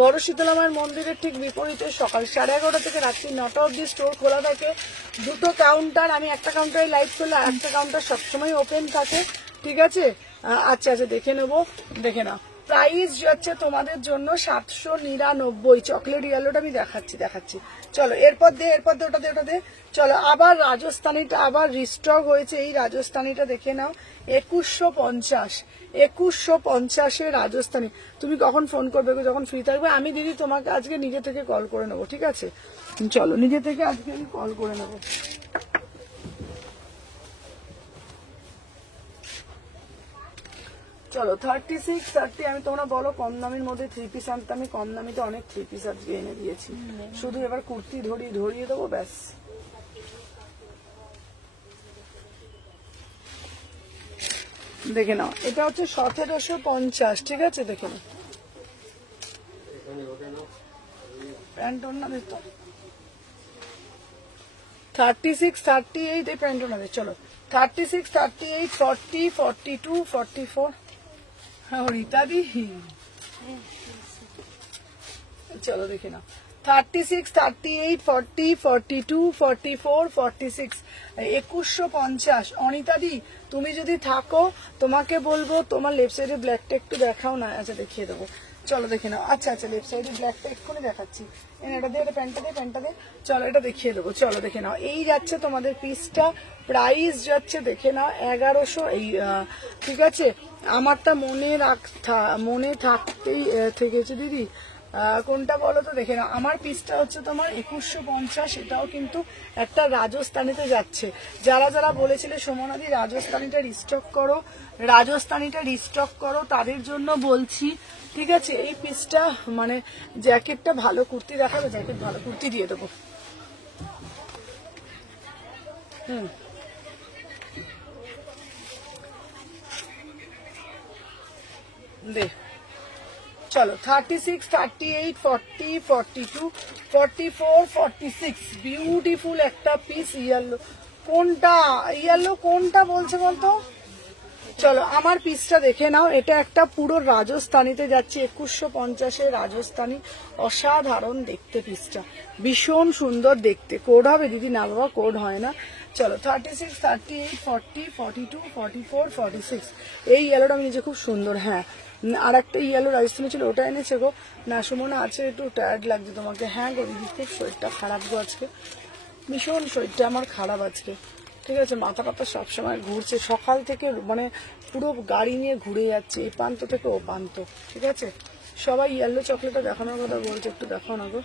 বড় শীতলামার মন্দিরের ঠিক বিপরীতে। সকাল 11:30 থেকে রাত্রি 9টা অব্দি স্টোর খোলা থাকে। দুটো কাউন্টার, আমি একটা কাউন্টারে লাইভ করলে একটা কাউন্টার সবসময় ওপেন থাকে। ঠিক আছে, আচ্ছা আচ্ছা দেখে নেবো, দেখে নাও। প্রাইস যাচ্ছে তোমাদের জন্য 799। চকলেট ইয়েলোটা আমি দেখাচ্ছি। চলো এরপর দে ওটা দে। চলো আবার রাজস্থানীটা আবার রিস্টক হয়েছে, এই রাজস্থানীটা দেখে নাও। 2150, 2150 রাজস্থানী। তুমি কখন ফোন করবে, যখন ফ্রি থাকবে। আমি দিদি তোমাকে আজকে নিজে থেকে কল করে নেবো, ঠিক আছে? চলো নিজে থেকে আজকে আমি কল করে নেবো। চলো 36, 30। আমি তোমরা বলো কম দামের মধ্যে 3 পিস আনতে, আমি কম দামিতে অনেক 3 পিস আজকে এনে দিয়েছি। শুধু এবার কুর্তি ধরিয়ে দেবো, ব্যাস। দেখে নাও, এটা হচ্ছে 1750। ঠিক আছে, দেখে নাও। প্যান্ট ওড়না দিত 36, 38, এই প্যান্ট ওড়না দে। চলো 36, 38, 40, 42, 44। হ্যাঁ রীতাদি, চলো দেখে নাও। 36, 38, 40, 42, 44, 46, 2150। অনিতাদি তুমি যদি থাকো, তোমাকে বলবো তোমার লেফট সাইডে ব্ল্যাকটা একটু দেখাও না। আচ্ছা দেখিয়ে দেবো, চলো দেখে নাও। আচ্ছা লেফট সাইডে ব্ল্যাকটা এক্ষুনি দেখাচ্ছি। এটা দিয়ে, এটা প্যান্টটা দে। চলো এটা দেখিয়ে দেবো, চলো দেখে নাও। এই যাচ্ছে তোমাদের পিসটা, প্রাইস যাচ্ছে দেখে নাও 1100। এই ঠিক আছে, আমারটা মনে থাকতেই থেকেছে দিদি। কোনটা বলো তো, দেখে নাও। আমার পিসটা হচ্ছে তোমার 2150, এটাও কিন্তু একটা রাজস্থানীতে যাচ্ছে। যারা বলেছিলে সোমনাদি রাজস্থানীটা রিস্টক করো, তাদের জন্য বলছি। ঠিক আছে, এই পিসটা মানে জ্যাকেটটা ভালো কুর্তি দেখাবে, জ্যাকেট ভালো কুর্তি দিয়ে দেবো। দে চলো 36, 38, 40, 42, 44, 46। বিউটিফুল একটা পিস ইয়েলো। কোনটা বলছে বলতো? চলো আমার পিসটা দেখে নাও। এটা একটা পুরো রাজস্থানীতে যাচ্ছে, 2150 রাজস্থানী। অসাধারণ দেখতে পিসটা, ভীষণ সুন্দর দেখতে। কোড হবে দিদি? না বাবা, কোড হয় না। চলো 36, 38, 40, 42, 44, 46। এই ইয়েলোটা আমি নিজে খুব সুন্দর। হ্যাঁ, আর একটা ইয়েলো রাজস্থানী ছিল, ওটা এনেছে গো। না সুমনা আছে, একটু টায়ার্ড লাগছে তোমাকে? হ্যাঁ গো দিদি, খুব শরীরটা খারাপ গো আজকে, ভীষণ শরীরটা আমার খারাপ আজকে। ঠিক আছে, মাথা পাতা সবসময় ঘুরছে, সকাল থেকে মানে পুরো গাড়ি নিয়ে ঘুরে যাচ্ছে এই প্রান্ত থেকে ও প্রান্ত। ঠিক আছে, সবাই ইয়েলো চকলেটটা দেখানোর কথা বলছে, একটু দেখাও না গো।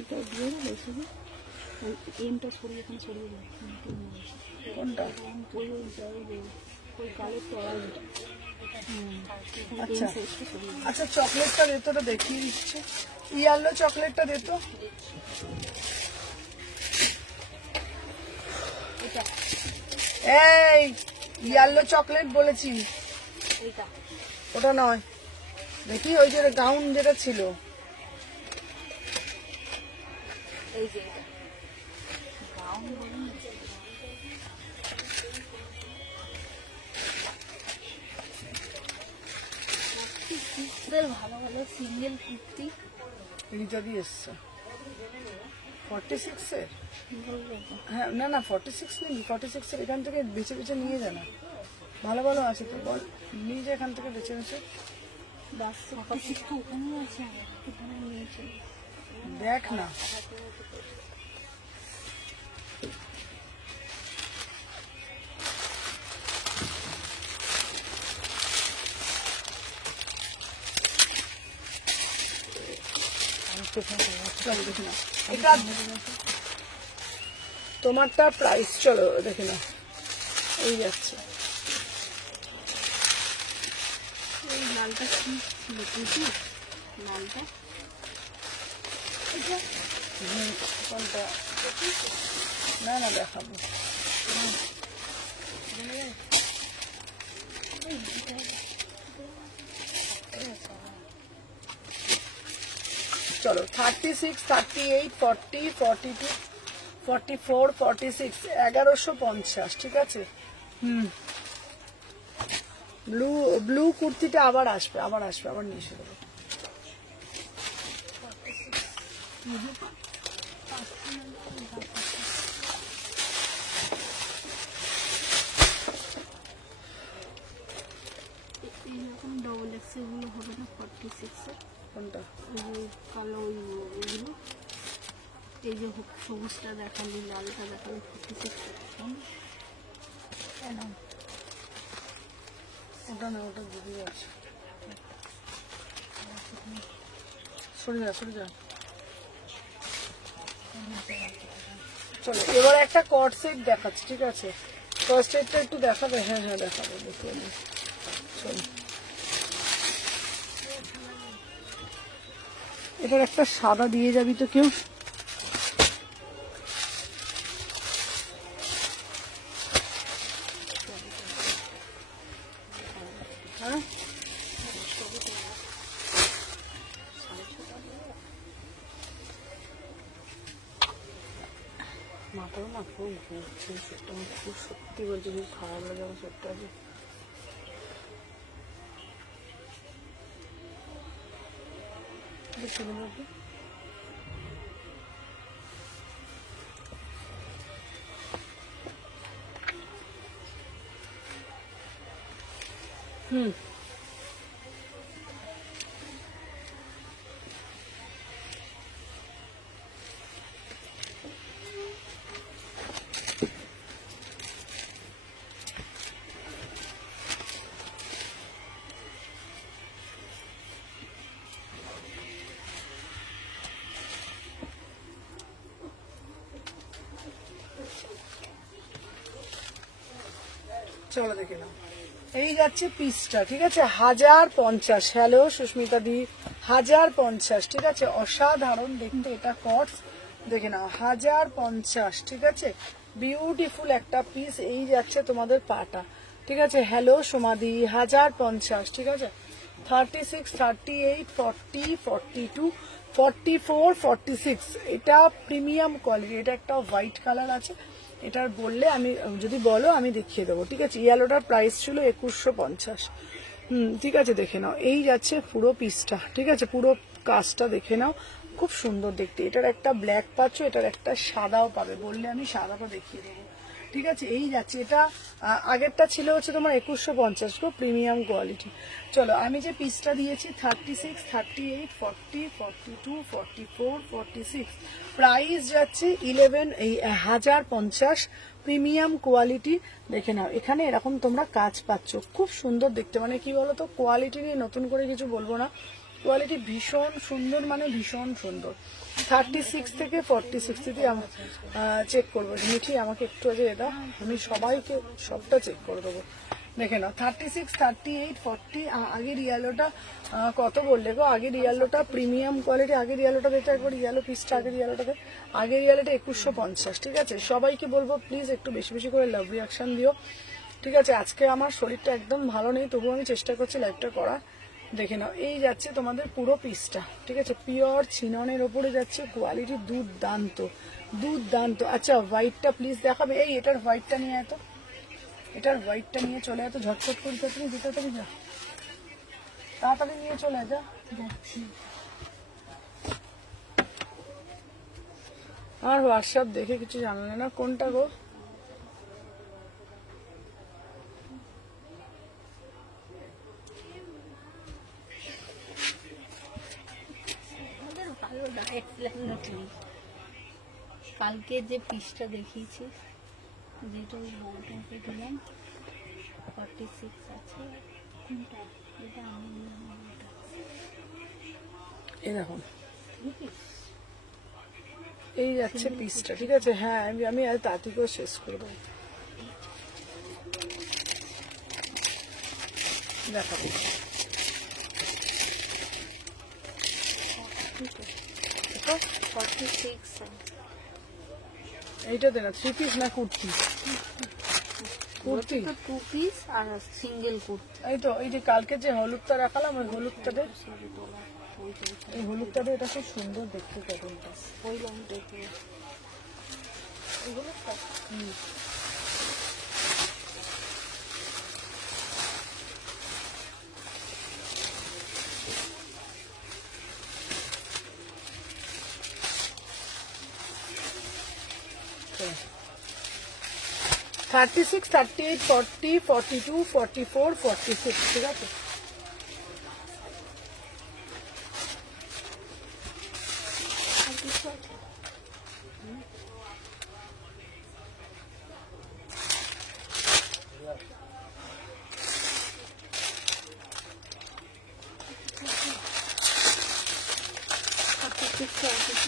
এটা দিয়ে দেবে শুধু ওই এমটা সরিয়ে এখানে সরিয়ে দেবে কোনটা? ওই ওই গালের তলাটা আচ্ছা আচ্ছা, চকলেটটা দে তো, ওটা দেখিয়ে দিচ্ছে। ইয়েলো চকলেটটা দে তো। এই ইয়েলো চকলেট বলেছি, এইটা ওটা নয়। দেখি ওই যে গাউন যেটা ছিল, এই যে এটা গাউন বলুন ভালো ভালো সিঙ্গেল কুর্তি রিতা দিয়ে এসছে 46 এর। বলবে তো হ্যাঁ না না 46 নেই, 46 এর এখান থেকে বেছে বেছে নিয়ে জানা, ভালো ভালো আছে তো, বল নিয়ে যা এখান থেকে বেছে বেছে। বাস তো ওখানেই আছে ওখানে নিয়েছে দেখ না, চলো দেখি না এটা তোমারটা প্রাইস, চলো দেখি না। এই যাচ্ছে এই লালটা কি ছিল কুচি লালটা কোনটা? না না দেখাবো। চলো 36, 38, 40, 42, 44, 46, 1150, ঠিক আছে। ব্লু ব্লু কুর্তিটা আবার আসবে, আবার আসবে, আবার নিয়ে এসে দেবো। এইরকম ডবল এক্সেল গুলো হবে না 46 এর কোনটা? ওই যে কালো ওইগুলো এই যে সবুজটা দেখালি লালটা দেখালি 46 ওটা না, ওটা দিদি আছে। সরে যা সরে যা। চলো এবার একটা কট সেট দেখাচ্ছি, ঠিক আছে। কট সেটটা একটু দেখাবে? হ্যাঁ হ্যাঁ দেখাবে, দেখিয়ে দিই। চলো এবার একটা সাদা দিয়ে যাবি তো কেউ। হ্যাঁ মাথাও না খুব ঘুরছে, সেটা আমার খুব সত্যি বলছি, খুব খারাপ লাগে আমার সেটা। চলো দেখে নাও, এই যাচ্ছে পিসটা, ঠিক আছে 1050। হ্যালো সুস্মিতা দি, 1050, ঠিক আছে। অসাধারণ দেখতে এটা কটস, দেখে নাও 1050, ঠিক আছে। বিউটিফুল একটা পিস, এই যাচ্ছে তোমাদের পাটা, ঠিক আছে। হ্যালো সোমাদি, 1050, ঠিক আছে। 36, 38, 40, 42, 44, 46, এটা প্রিমিয়াম কোয়ালিটি। এটা একটা হোয়াইট কালার আছে, এটার বললে আমি, যদি বলো আমি দেখিয়ে দেবো, ঠিক আছে। ইয়েলোটার প্রাইস ছিল 2150। ঠিক আছে, দেখে নাও। এই যাচ্ছে পুরো পিসটা, ঠিক আছে। পুরো কাজটা দেখে নাও, খুব সুন্দর দেখতে। এটার একটা ব্ল্যাক পাচ্ছ, এটার একটা সাদাও পাবে, বললে আমি সাদাটা দেখিয়ে দেবো, ঠিক আছে। এই যাচ্ছে এটা, আগেরটা ছিল হচ্ছে তোমার 2150 গো, প্রিমিয়াম কোয়ালিটি। চলো আমি যে পিসটা দিয়েছি 36, 38, 40, 42, 44, 46, প্রাইস যাচ্ছে 11, এই 1050, প্রিমিয়াম কোয়ালিটি। দেখে নাও এখানে এরকম তোমরা কাজ পাচ্ছ, খুব সুন্দর দেখতে, মানে কি বলতো কোয়ালিটি নিয়ে নতুন করে কিছু বলবো না, কোয়ালিটি ভীষণ সুন্দর, মানে ভীষণ সুন্দর। 36 থেকে 46 যদি চেক করবো মিঠি, আমাকে একটু আগে এটা আমি সবাইকে সবটা চেক করে দেবো। দেখে নাও 36, 38, 40। আগের ইয়েলোটা কত বললে গো? আগের ইয়েলোটা প্রিমিয়াম কোয়ালিটি, আগের ইয়েলোটা দেখে একবার ইয়েলো পিসটা, আগের ইয়েলোটাতে আগের ইয়েলোটা 2150। ঠিক আছে, সবাইকে বলবো প্লিজ একটু বেশি বেশি করে লাভ রিয়াকশন দিও। ঠিক আছে, আজকে আমার শরীরটা একদম ভালো নেই, তবুও আমি চেষ্টা করছি লাইভটা করার। দেখে নাও এই যাচ্ছে তোমাদের পুরো পিসটা। ঠিক আছে, পিওর চিননের ওপরে যাচ্ছে, কোয়ালিটি দুর্দান্ত দুর্দান্ত। আচ্ছা হোয়াইটটা প্লিজ দেখাবে। এই এটার হোয়াইটটা নিয়ে এত, এটার হোয়াইটটা নিয়ে চলে এত ঝটঝট করতে, তুমি যেতে তুমি যা তাড়াতাড়ি নিয়ে চলে যা। আর হোয়াটসঅ্যাপ দেখে কিছু জানলে না, কোনটা গো? আমাদের ভালো ডায়েটছিলাম নতুন। কালকে যে পিসটা দেখিয়েছিস, যেটা ওই বউটাকে দিলাম 46 আছে, কোনটা? এটা আমি নিলাম ওটা। এই দেখুন এই যাচ্ছে পিসটা। ঠিক আছে, হ্যাঁ আমি আর তাড়াতাড়ি করে শেষ করে দেবো, দেখাবো। এটা 46 এইটাতে না 3 পিস না কুর্তি? কুর্তি তো 2 পিস আর সিঙ্গেল কুর্তি। এই তো, এই যে কালকে যে হলুদটা রাখালাম ওই হলুদটাতে, এই হলুদটাতে এটা খুব সুন্দর দেখতে কটনটা। ওই লাইন দেখে এগুলো সব Okay. 36, 38, 40, 42, 44, 46। ঠিক আছে, আর কিছু আছে।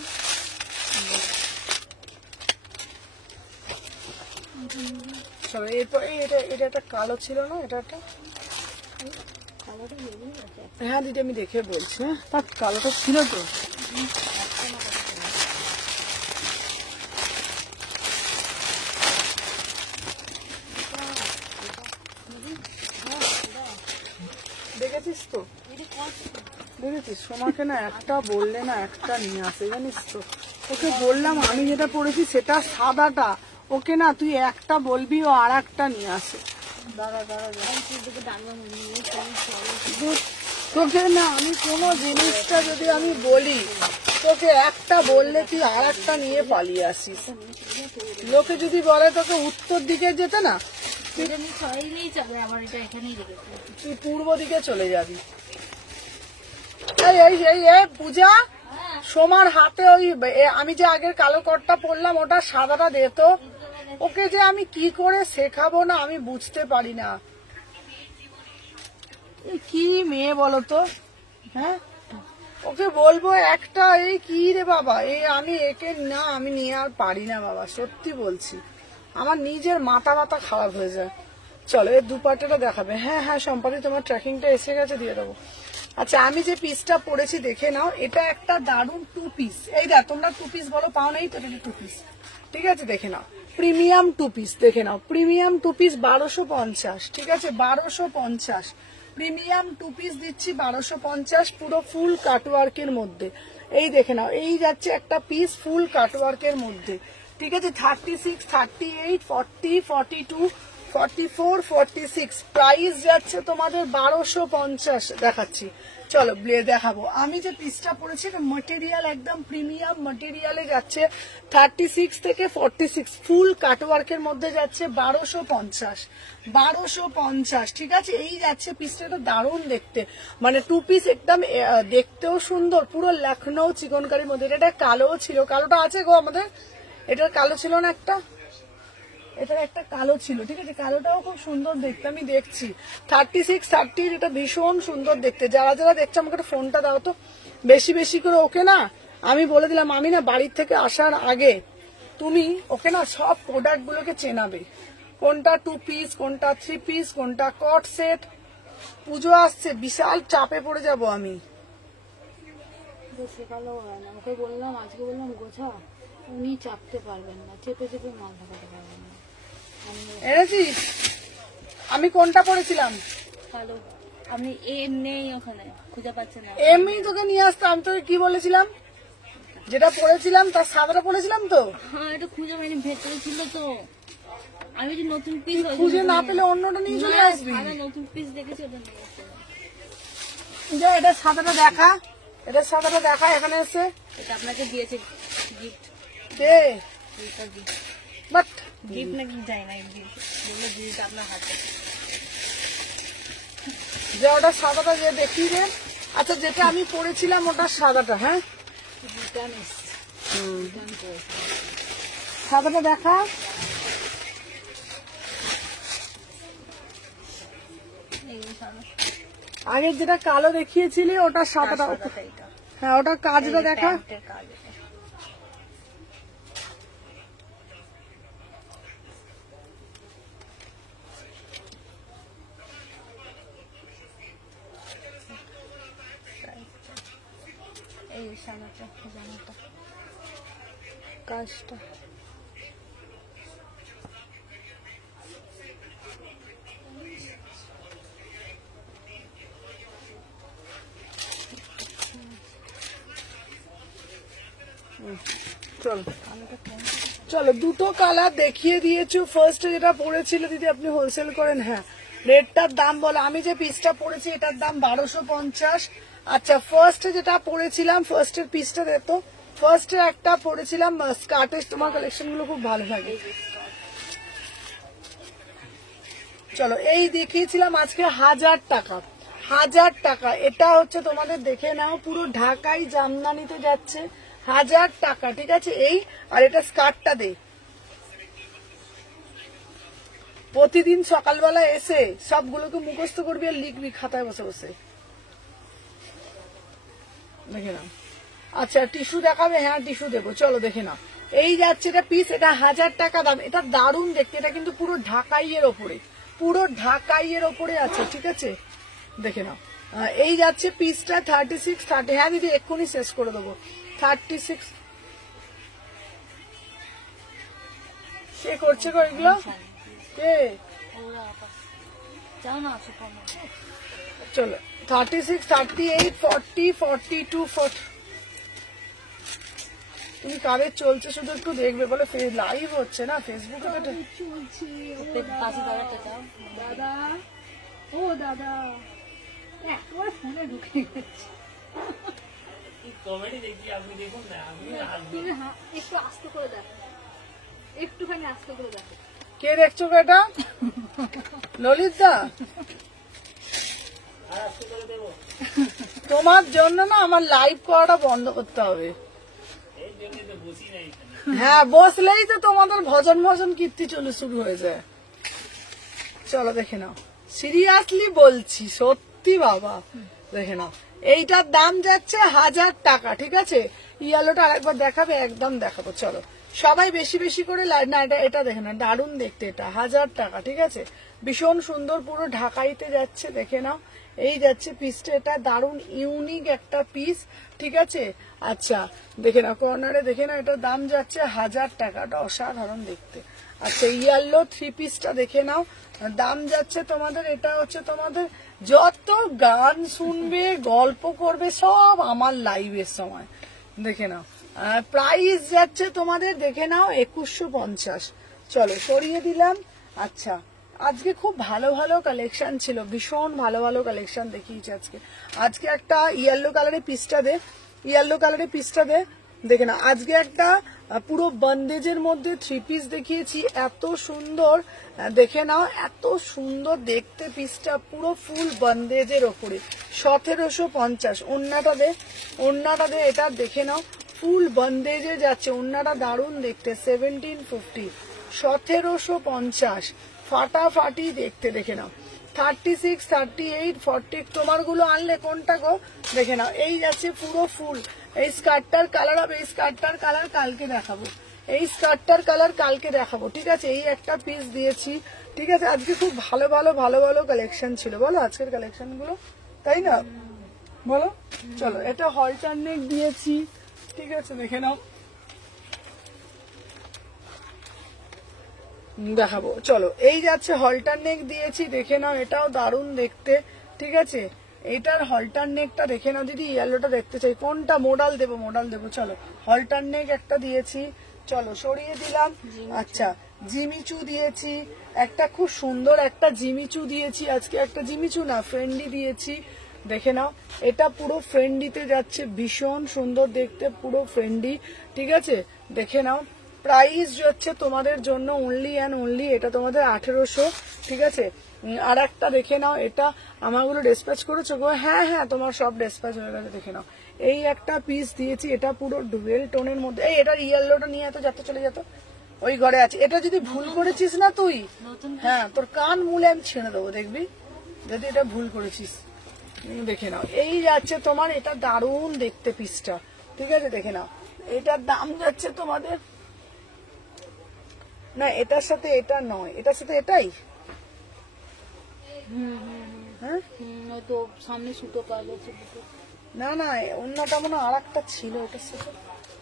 চলো এরপর এটা এটা একটা কালো ছিল না, এটা একটা, কালারটা বেরিয়ে গেছে। হ্যাঁ দিদি আমি দেখে বলছি। হ্যাঁ তার কালোটা ছিল তো। দেখেছিস তো, দেখেছিস সোমাকে না একটা বললে না একটা নিয়ে আসে, জানিস তো। ওকে বললাম আমি যেটা পড়েছি সেটা সাদাটা, ওকে না তুই একটা বলবি ও আর একটা নিয়ে আসে। দাঁড়া দাঁড়া দাঁড়া। তোকে না আমি কোনো জিনিসটা যদি আমি বলি, তোকে একটা বললে তুই আর একটা নিয়ে পালিয়ে আসিস। লোকে যদি বলে তোকে উত্তর দিকে যেতে না, এটা আমি ছড়াইলেই যাবে, আমার এটা এখানেই রেখেছি। তুই পূর্ব দিকে চলে যাবি। এই এই এই এই পূজা, সোমার হাতে ওই আমি যে আগের কালো কটটা পরলাম ওটা সাদাটা দে তো। ওকে যে আমি কি করে শেখাবো না আমি বুঝতে পারি না। এই কি মেয়ে বলো তো, হ্যাঁ ওকে বলবো একটা, এই কি রে বাবা, এই আমি একে না আমি নিয়ে আর পারি না বাবা, সত্যি বলছি আমার নিজের মাথা ব্যথা খারাপ হয়ে যায়। চলো এর দুপাটাটা দেখাবে। হ্যাঁ হ্যাঁ সম্পাদি তোমার ট্র্যাকিংটা এসে গেছে, দিয়ে দেবো। আচ্ছা আমি যে পিসটা পরেছি দেখে নাও, এটা একটা দারুণ 2 পিস। এই দেখ তোমরা 2 পিস বলো, পাও নাই তো, এটা 2 পিস। ঠিক আছে দেখে নাও, প্রিমিয়াম 2 পিস দেখে নাও, প্রিমিয়াম 2 পিস 1250। ঠিক আছে 1250 প্রিমিয়াম 2 পিস দিচ্ছি 1250, পুরো ফুল কাটওয়ার্কের মধ্যে। এই দেখে নাও এই যাচ্ছে একটা পিস ফুল কাটওয়ার্কের মধ্যে। ঠিক আছে 36, 38, 40, 42, 44, 46 প্রাইস যাচ্ছে তোমাদের 1250 দেখাচ্ছি। চলো দেখাবো আমি যে পিসটা পরেছি, মেটেরিয়াল একদম প্রিমিয়াম মেটেরিয়ালে যাচ্ছে, 36 থেকে 46 ফুল কাটওয়ার্কের মধ্যে যাচ্ছে 1250, 1250। ঠিক আছে এই যাচ্ছে পিসটা, এটা দারুণ দেখতে, মানে 2 পিস একদম দেখতেও সুন্দর, পুরো লখনৌ চিকনকারির মধ্যে। এটা কালো ছিল, কালোটা আছে গো আমাদের, এটার কালো ছিল না একটা, এটার একটা কালো ছিল, ঠিক আছে, কালোটাও খুব সুন্দর দেখতে, আমি দেখছি 36, 30 এটা ভীষণ সুন্দর দেখতে। যারা যারা দেখছে আমাকে একটা ফোনটা দাও তো বেশি বেশি করে, ওকে না আমি বলে দিলাম, আমি না বাড়ির থেকে আসার আগে তুমি ওকে না সব প্রোডাক্ট গুলোকে চেনাবে, কোনটা 2 পিস, কোনটা 3 পিস, কোনটা কট সেট। পুজো আসছে, বিশাল চাপে পড়ে যাব আমি। শেখালেও হয় না, ওকে বললাম, আজকে বললাম গোছা, উনি চাপতে পারবেন না, চেপে চেপে মাল ঢাকাতে পারবেন না। এনেছিস? আমি কোনটা পড়েছিলাম? কালো, আপনি এম নেই ওখানে, খুঁজে পাচ্ছেন না। এমনি তোকে নিয়ে আসতাম, আমি তোকে কি বলেছিলাম, যেটা পড়েছিলাম তার সাদাটা পড়েছিলাম তো। হ্যাঁ, এটা খুঁজে পাইনি, ভেতরে ছিল তো। আমি যে নতুন পিস খুঁজে না পেলে অন্যটা নিয়ে চলে আসবি। নতুন পিস দেখেছি, ওটা নিয়ে এসেছিলাম। যা, এটা সাদাটা দেখা, এটা সাদাটা দেখা, এখানে এসে এটা আপনাকে দিয়েছে গিফট, দে। বাট গিফট নাকি যায় না, গিফট দিয়েছে আপনার হাতে। যে ওটা সাদাটা যে দেখি রে। আচ্ছা, যেটা আমি পড়েছিলাম ওটা সাদাটা, হ্যাঁ সাদাটা দেখা। আগে যেটা কালো দেখিয়েছিলি ওটা সাদাটা, হ্যাঁ ওটা কাজটা দেখা। এই সাদাটা জামাটা, কাজটা চলো চলো, দুটো কালার দেখিয়ে দিয়েছো। ফার্স্ট যেটা পড়েছিল দিদি আপনি হোলসেল করেন, হ্যাঁ রেটটার দাম বলো। আমি যে পিসটা পড়েছি এটার দাম 1250। আচ্ছা, ফার্স্ট যেটা পড়েছিলাম, ফার্স্টের পিসটা দেখো, ফার্স্টে একটা পড়েছিলাম স্কার্টের, তোমার কালেকশন গুলো খুব ভালো লাগে। চলো, এই দেখিয়েছিলাম আজকে 1000 টাকা, 1000 টাকা। এটা হচ্ছে তোমাদের দেখে নাও, পুরো ঢাকাই জামদানিতে যাচ্ছে, 1000 টাকা, ঠিক আছে। এই আর এটা স্কার্টটা দে, প্রতিদিন সকালবেলা এসে সবগুলোকে মুখস্থ করবি আর লিখবি খাতায় বসে বসে, দেখে নাও। আচ্ছা, টিস্যু দেখাবে? হ্যাঁ টিস্যু দেবো, চলো দেখে নাও। এই যাচ্ছে এটা পিস, এটা 1000 টাকা দাম। এটা দারুণ দেখতে, এটা কিন্তু পুরো ঢাকাইয়ের ওপরে, পুরো ঢাকাইয়ের ওপরে আছে, ঠিক আছে, দেখে নাও। এই যাচ্ছে পিসটা 36, 30। হ্যাঁ দিদি এক্ষুনি শেষ করে দেবো। 36 কে করছে গো এগুলো? কে? চলো 36, 38, 40, 42, 40। তুমি কাদের চলছে শুধু একটু দেখবে, বলে লাইভ হচ্ছে না ফেসবুকে, দাদা, ও দাদা, একবার ফোনে ঢুকে গেছে। একটু আস্তে করে দেখো, একটুখানি আস্তে করে দেখো। কে দেখছো এটা? ললিত দা, তোমার জন্য না আমার লাইভ করাটা বন্ধ করতে হবে। হ্যাঁ, বসলেই তো তোমাদের ভজন ভজন কীর্তি চলে শুরু হয়ে যায়। চলো দেখে নাও, সিরিয়াসলি বলছি, সত্যি বাবা, দেখে নাও। এইটার দাম যাচ্ছে 1000 টাকা, ঠিক আছে। ইয়েলোটা আরেকবার দেখাবে? একদম দেখাবো, চলো সবাই বেশি বেশি করে। না এটা দেখে না, দারুণ দেখতে, এটা 1000 টাকা, ঠিক আছে, ভীষণ সুন্দর, পুরো ঢাকাইতে যাচ্ছে, দেখে নাও। এই যাচ্ছে পিসটা, এটা দারুণ ইউনিক একটা পিস, ঠিক আছে। আচ্ছা দেখে নাও, কর্নারে দেখে নাও, এটার দাম যাচ্ছে 1000 টাকা, এটা অসাধারণ দেখতে। আচ্ছা, ইয়েলো 3 পিসটা দেখে নাও, দাম যাচ্ছে তোমাদের, এটা হচ্ছে তোমাদের যত গান শুনবে গল্প করবে সব আমার লাইভের সময়, দেখে নাও। প্রাইস যাচ্ছে তোমাদের দেখে নাও 2150। চলো সরিয়ে দিলাম। আচ্ছা, আজকে খুব ভালো ভালো কালেকশন ছিল, ভীষণ ভালো ভালো কালেকশন দেখিয়েছি আজকে। আজকে একটা ইয়েলো কালারের পিসটা দে, ইয়েলো কালারের পিসটা দে, দেখে না। আজকে একটা পুরো বন্দেজের মধ্যে 3 পিস দেখিয়েছি, এত সুন্দর, দেখে নাও, এত সুন্দর দেখতে পিসটা, পুরো ফুল বন্দেজের ওপরে, 1750। ওড়নাটা দে, ওড়নাটা দে, এটা দেখে নাও, ফুল বন্দেজে যাচ্ছে, ওড়নাটা দারুণ দেখতে, 1750। 1750, ফাটাফাটি দেখতে, দেখে নাও। 36, 38, 40 তোমার গুলো আনলে কোনটা গো দেখে নাও। এই যাচ্ছে পুরো ফুল। এই স্কার্টটার কালার হবে, এই স্কার্টটার কালার কালকে দেখাবো, এই স্কার্টটার কালার কালকে দেখাবো, ঠিক আছে। এই একটা পিস দিয়েছি, ঠিক আছে। আজকে খুব ভালো ভালো ভালো ভালো কালেকশন ছিল বলো আজকের কালেকশন গুলো, তাই না বলো। চলো এটা হলটার নেক দিয়েছি, ঠিক আছে, দেখে নাও, দেখাবো। চলো এই যাচ্ছে হলটার নেক দিয়েছি, দেখে নাও, এটাও দারুণ দেখতে, ঠিক আছে। এটার হলটার নেকটা দেখে নাও দিদি, ইয়েলোটা দেখতে চাই, কোনটা মডাল দেবো, মডাল দেবো। চলো হলটার নেক একটা দিয়েছি, চলো সরিয়ে দিলাম। আচ্ছা জিমিচু দিয়েছি, একটা খুব সুন্দর একটা জিমিচু দিয়েছি আজকে, একটা জিমিচু না ফ্রেন্ডি দিয়েছি, দেখে নাও। এটা পুরো ফ্রেন্ডিতে যাচ্ছে, ভীষণ সুন্দর দেখতে, পুরো ফ্রেন্ডি, ঠিক আছে, দেখে নাও। প্রাইস হচ্ছে তোমাদের জন্য অনলি অ্যান্ড অনলি, এটা তোমাদের 1800, ঠিক আছে। আর একটা দেখে নাও, এটা আমারগুলো ডিসপ্যাচ করেছো গো, হ্যাঁ হ্যাঁ তোমার সব ডিসপ্যাচ হয়ে গেছে, দেখে নাও। এই একটা পিস দিয়েছি, এটা পুরো ডুয়েল টোনের মধ্যে। এই এটার ইয়েলোটা নিয়ে এত যাতে চলে যেত, ওই ঘরে আছে। এটা যদি ভুল করেছিস না তুই, হ্যাঁ তোর কান মুলে আমি ছেড়ে দেবো, দেখবি যদি এটা ভুল করেছিস। দেখে নাও এই যাচ্ছে তোমার, এটা দারুণ দেখতে পিসটা, ঠিক আছে, দেখে নাও। এটার দাম যাচ্ছে তোমাদের, না এটার সাথে এটা নয়, এটার সাথে এটাই, হ্যাঁ ওই তো সামনে সুতো কাজ আছে দুটো। না না অন্যটা মনে হয় আর একটা ছিল ওটার সাথে।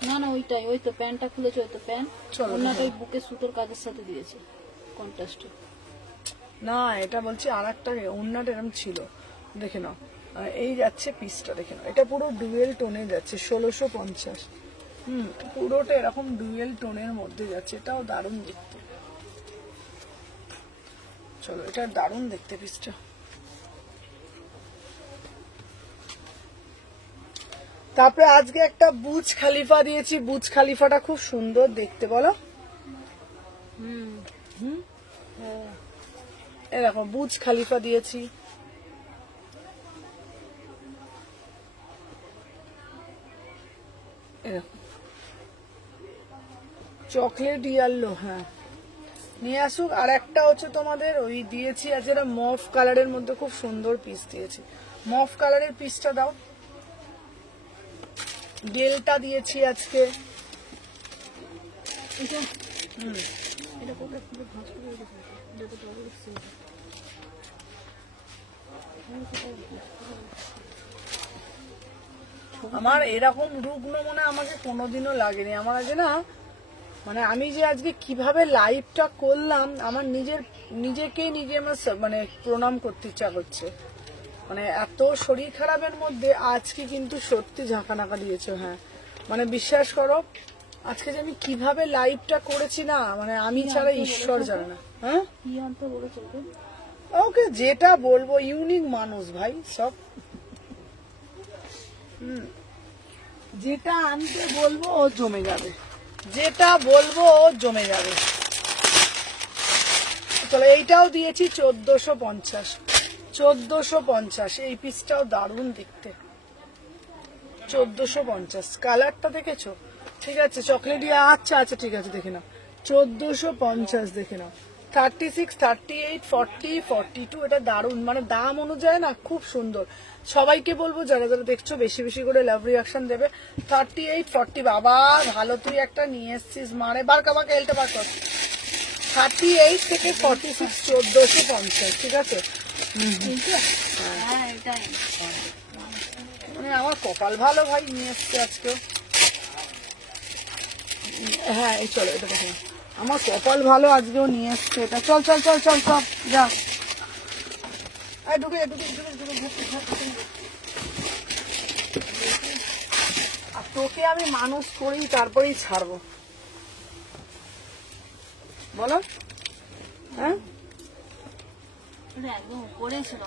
না না ওইটাই, ওই তো প্যান্টটা খুলেছে, ওই তো প্যান্ট, চলো, অন্যটা ওই বুকে সুতোর কাজের সাথে দিয়েছে কন্ট্রাস্টে। না এটা বলছি আর একটা অন্যটা এরকম ছিল, দেখে নাও। এই যাচ্ছে পিসটা, দেখে নাও, এটা পুরো ডুয়েল টোনে যাচ্ছে, 1650। পুরোটা এরকম ডুয়েল টোনের মধ্যে যাচ্ছে, এটাও দারুণ দেখতে। চলো এটা দারুণ দেখতে পিসটা। তারপরে আজকে একটা বুজ খালিফা দিয়েছি, বুজ খালিফাটা খুব সুন্দর দেখতে, বলো। এই দেখো বুজ খালিফা দিয়েছি, এরকম চকলেট ইয়ালো, হ্যাঁ নিয়ে আসুক। আর একটা হচ্ছে তোমাদের ওই দিয়েছি আজ এটা মফ কালারের মধ্যে, খুব সুন্দর পিস দিয়েছি, মফ কালারের পিসটা দাও। গেলটা দিয়েছি আজকে, আমার এরকম রুগ্ন মনে আমাকে কোনোদিনও লাগেনি। আমার আজ না মানে আমি যে আজকে কিভাবে লাইভটা করলাম, আমার নিজেকেই নিজে আমার মানে প্রণাম করতে ইচ্ছা করছে। মানে এত শরীর খারাপের মধ্যে আজকে কিন্তু সত্যি ঝাঁকানাকা দিয়েছে, হ্যাঁ মানে বিশ্বাস করো আজকে যে আমি কিভাবে লাইভটা করেছি না, মানে আমি ছাড়া ঈশ্বর জানে না। হ্যাঁ কি আনতে বলেছে? ওকে যেটা বলবো, ইউনিক মানুষ ভাই সব, যেটা আনতে বলবো ও জমে যাবে, যেটা বলবো ও জমে যাবে। চলো এইটাও দিয়েছি 1450, 1450। এই পিসটাও দারুণ দেখতে, 1450। কালারটা দেখেছো, ঠিক আছে চকলেট, আচ্ছা আচ্ছা ঠিক আছে, দেখে নাও 1450, দেখে নাও। 36, 38, 40, 42, এটা দারুণ, মানে দাম অনুযায়ী না খুব সুন্দর। সবাইকে বলবো যারা যারা দেখছো বেশি বেশি করে লাভ রিয়াকশন দেবে। 38, 40, বাবা ভালো তুই একটা নিয়ে এসছিস, মারে বার কাবাকে এলটা বার কর। 38 থেকে 46, 1450, ঠিক আছে। হ্যাঁ এটাই। মানে আমার কপাল ভালো ভাই, নিয়ে এসছে আজকে। হ্যাঁ এই চলো এটা দেখো, আমার কপাল ভালো আজকেও নিয়ে এসছে এটা। চল চল চল চল চল যা, ঢুকে ঢুকে ঢুকে ঢুকে। আর তোকে আমি মানুষ করেই তারপরেই ছাড়বো, বলো। হ্যাঁ একদম উপরে ছিল,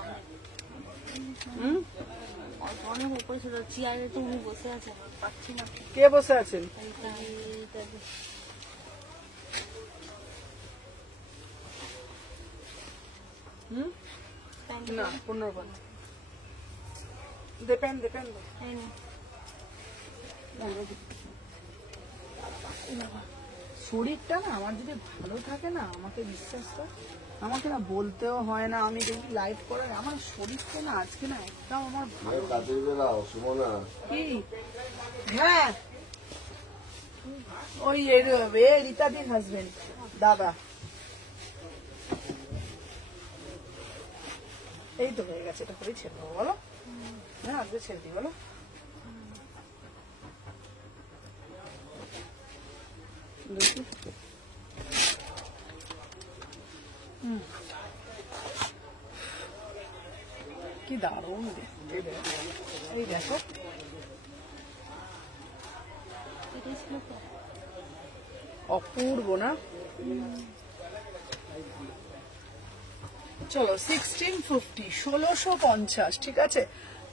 অনেক উপরে ছিল, চেয়ারে তো উনি বসে আছেন, পাচ্ছি না। কে বসে আছেন? না 15 depende শরীরটা না আমার যদি ভালো থাকে না, আমাকে বিশ্বাস কর, আমাকে না বলতেও হয় না, আমি দেখি লাইভ করে আমার শরীরটা না আজকে না একদম আমার ভালো কাজের বেলা সুমনা কি। হ্যাঁ ওই রীতাদির হাজবেন্ড দাদা। এই তো হয়ে গেছে, এটা করেই ছেড়ে দেবো বলো। হ্যাঁ আজকে ছেড়ে দিই বলো। দেখি কি দারুণ দেখতে, এই দেখো এটাই ছিল তো। অপূর্ব না। চলো 1650, 1650, ঠিক আছে।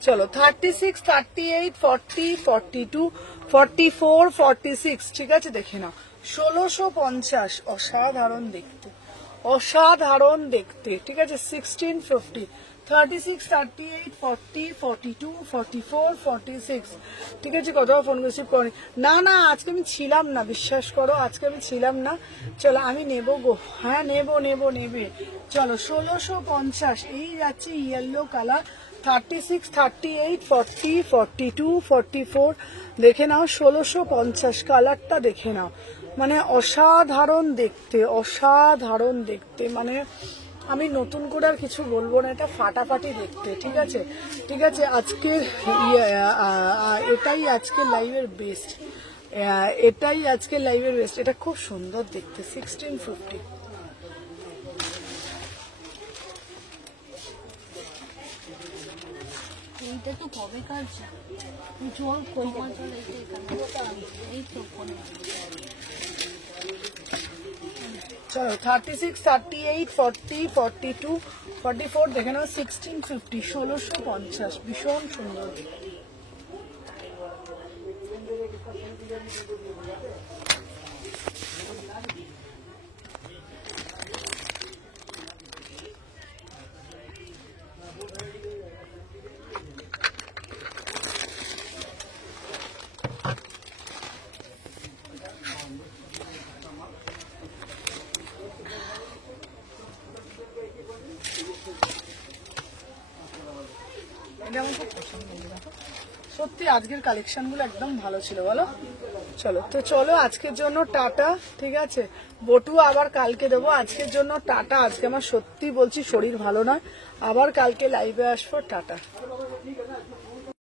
চলো 36, 38, 40, 42, 44, 46, ঠিক আছে দেখে নাও। 1650, অসাধারণ দেখতে, অসাধারণ দেখতে, ঠিক আছে। 1650, 36, 38, 40, 42, 44, 46, ঠিক আছে। কত ফোন রিসিভ করি না, না আজকে আমি ছিলাম না, বিশ্বাস করো আজকে আমি ছিলাম না। চলো আমি নেবো গো, হ্যাঁ নেবে। চলো 1650, এই যাচ্ছে ইয়েলো কালার। 36, 38, 40, 42, 44 দেখে নাও। 1650 কালারটা দেখে নাও, মানে অসাধারণ দেখতে, অসাধারণ দেখতে, মানে আমি নতুন করে আর কিছু বলবো না, এটা ফাটাফাটি দেখতে, ঠিক আছে। ঠিক আছে আজকের এটাই আজকের লাইভের বেস্ট, এটাই আজকের লাইভের বেস্ট। এটা খুব সুন্দর দেখতে। 1650, এইটা তো কবে কাজ জল কমা জল এই তো ফোনে। চলো 36, 38, 40, 42, 44 দেখে নাও। 1650, 1650 ভীষণ সুন্দর। এটা আমার খুব পছন্দ হয়েছে, দেখো সত্যি আজকের কালেকশন গুলো একদম ভালো ছিল বলো। চলো তো চলো আজকের জন্য টাটা, ঠিক আছে। বটু আবার কালকে দেবো, আজকের জন্য টাটা। আজকে আমার সত্যি বলছি শরীর ভালো নয়, আবার কালকে লাইভে আসবো, টাটা।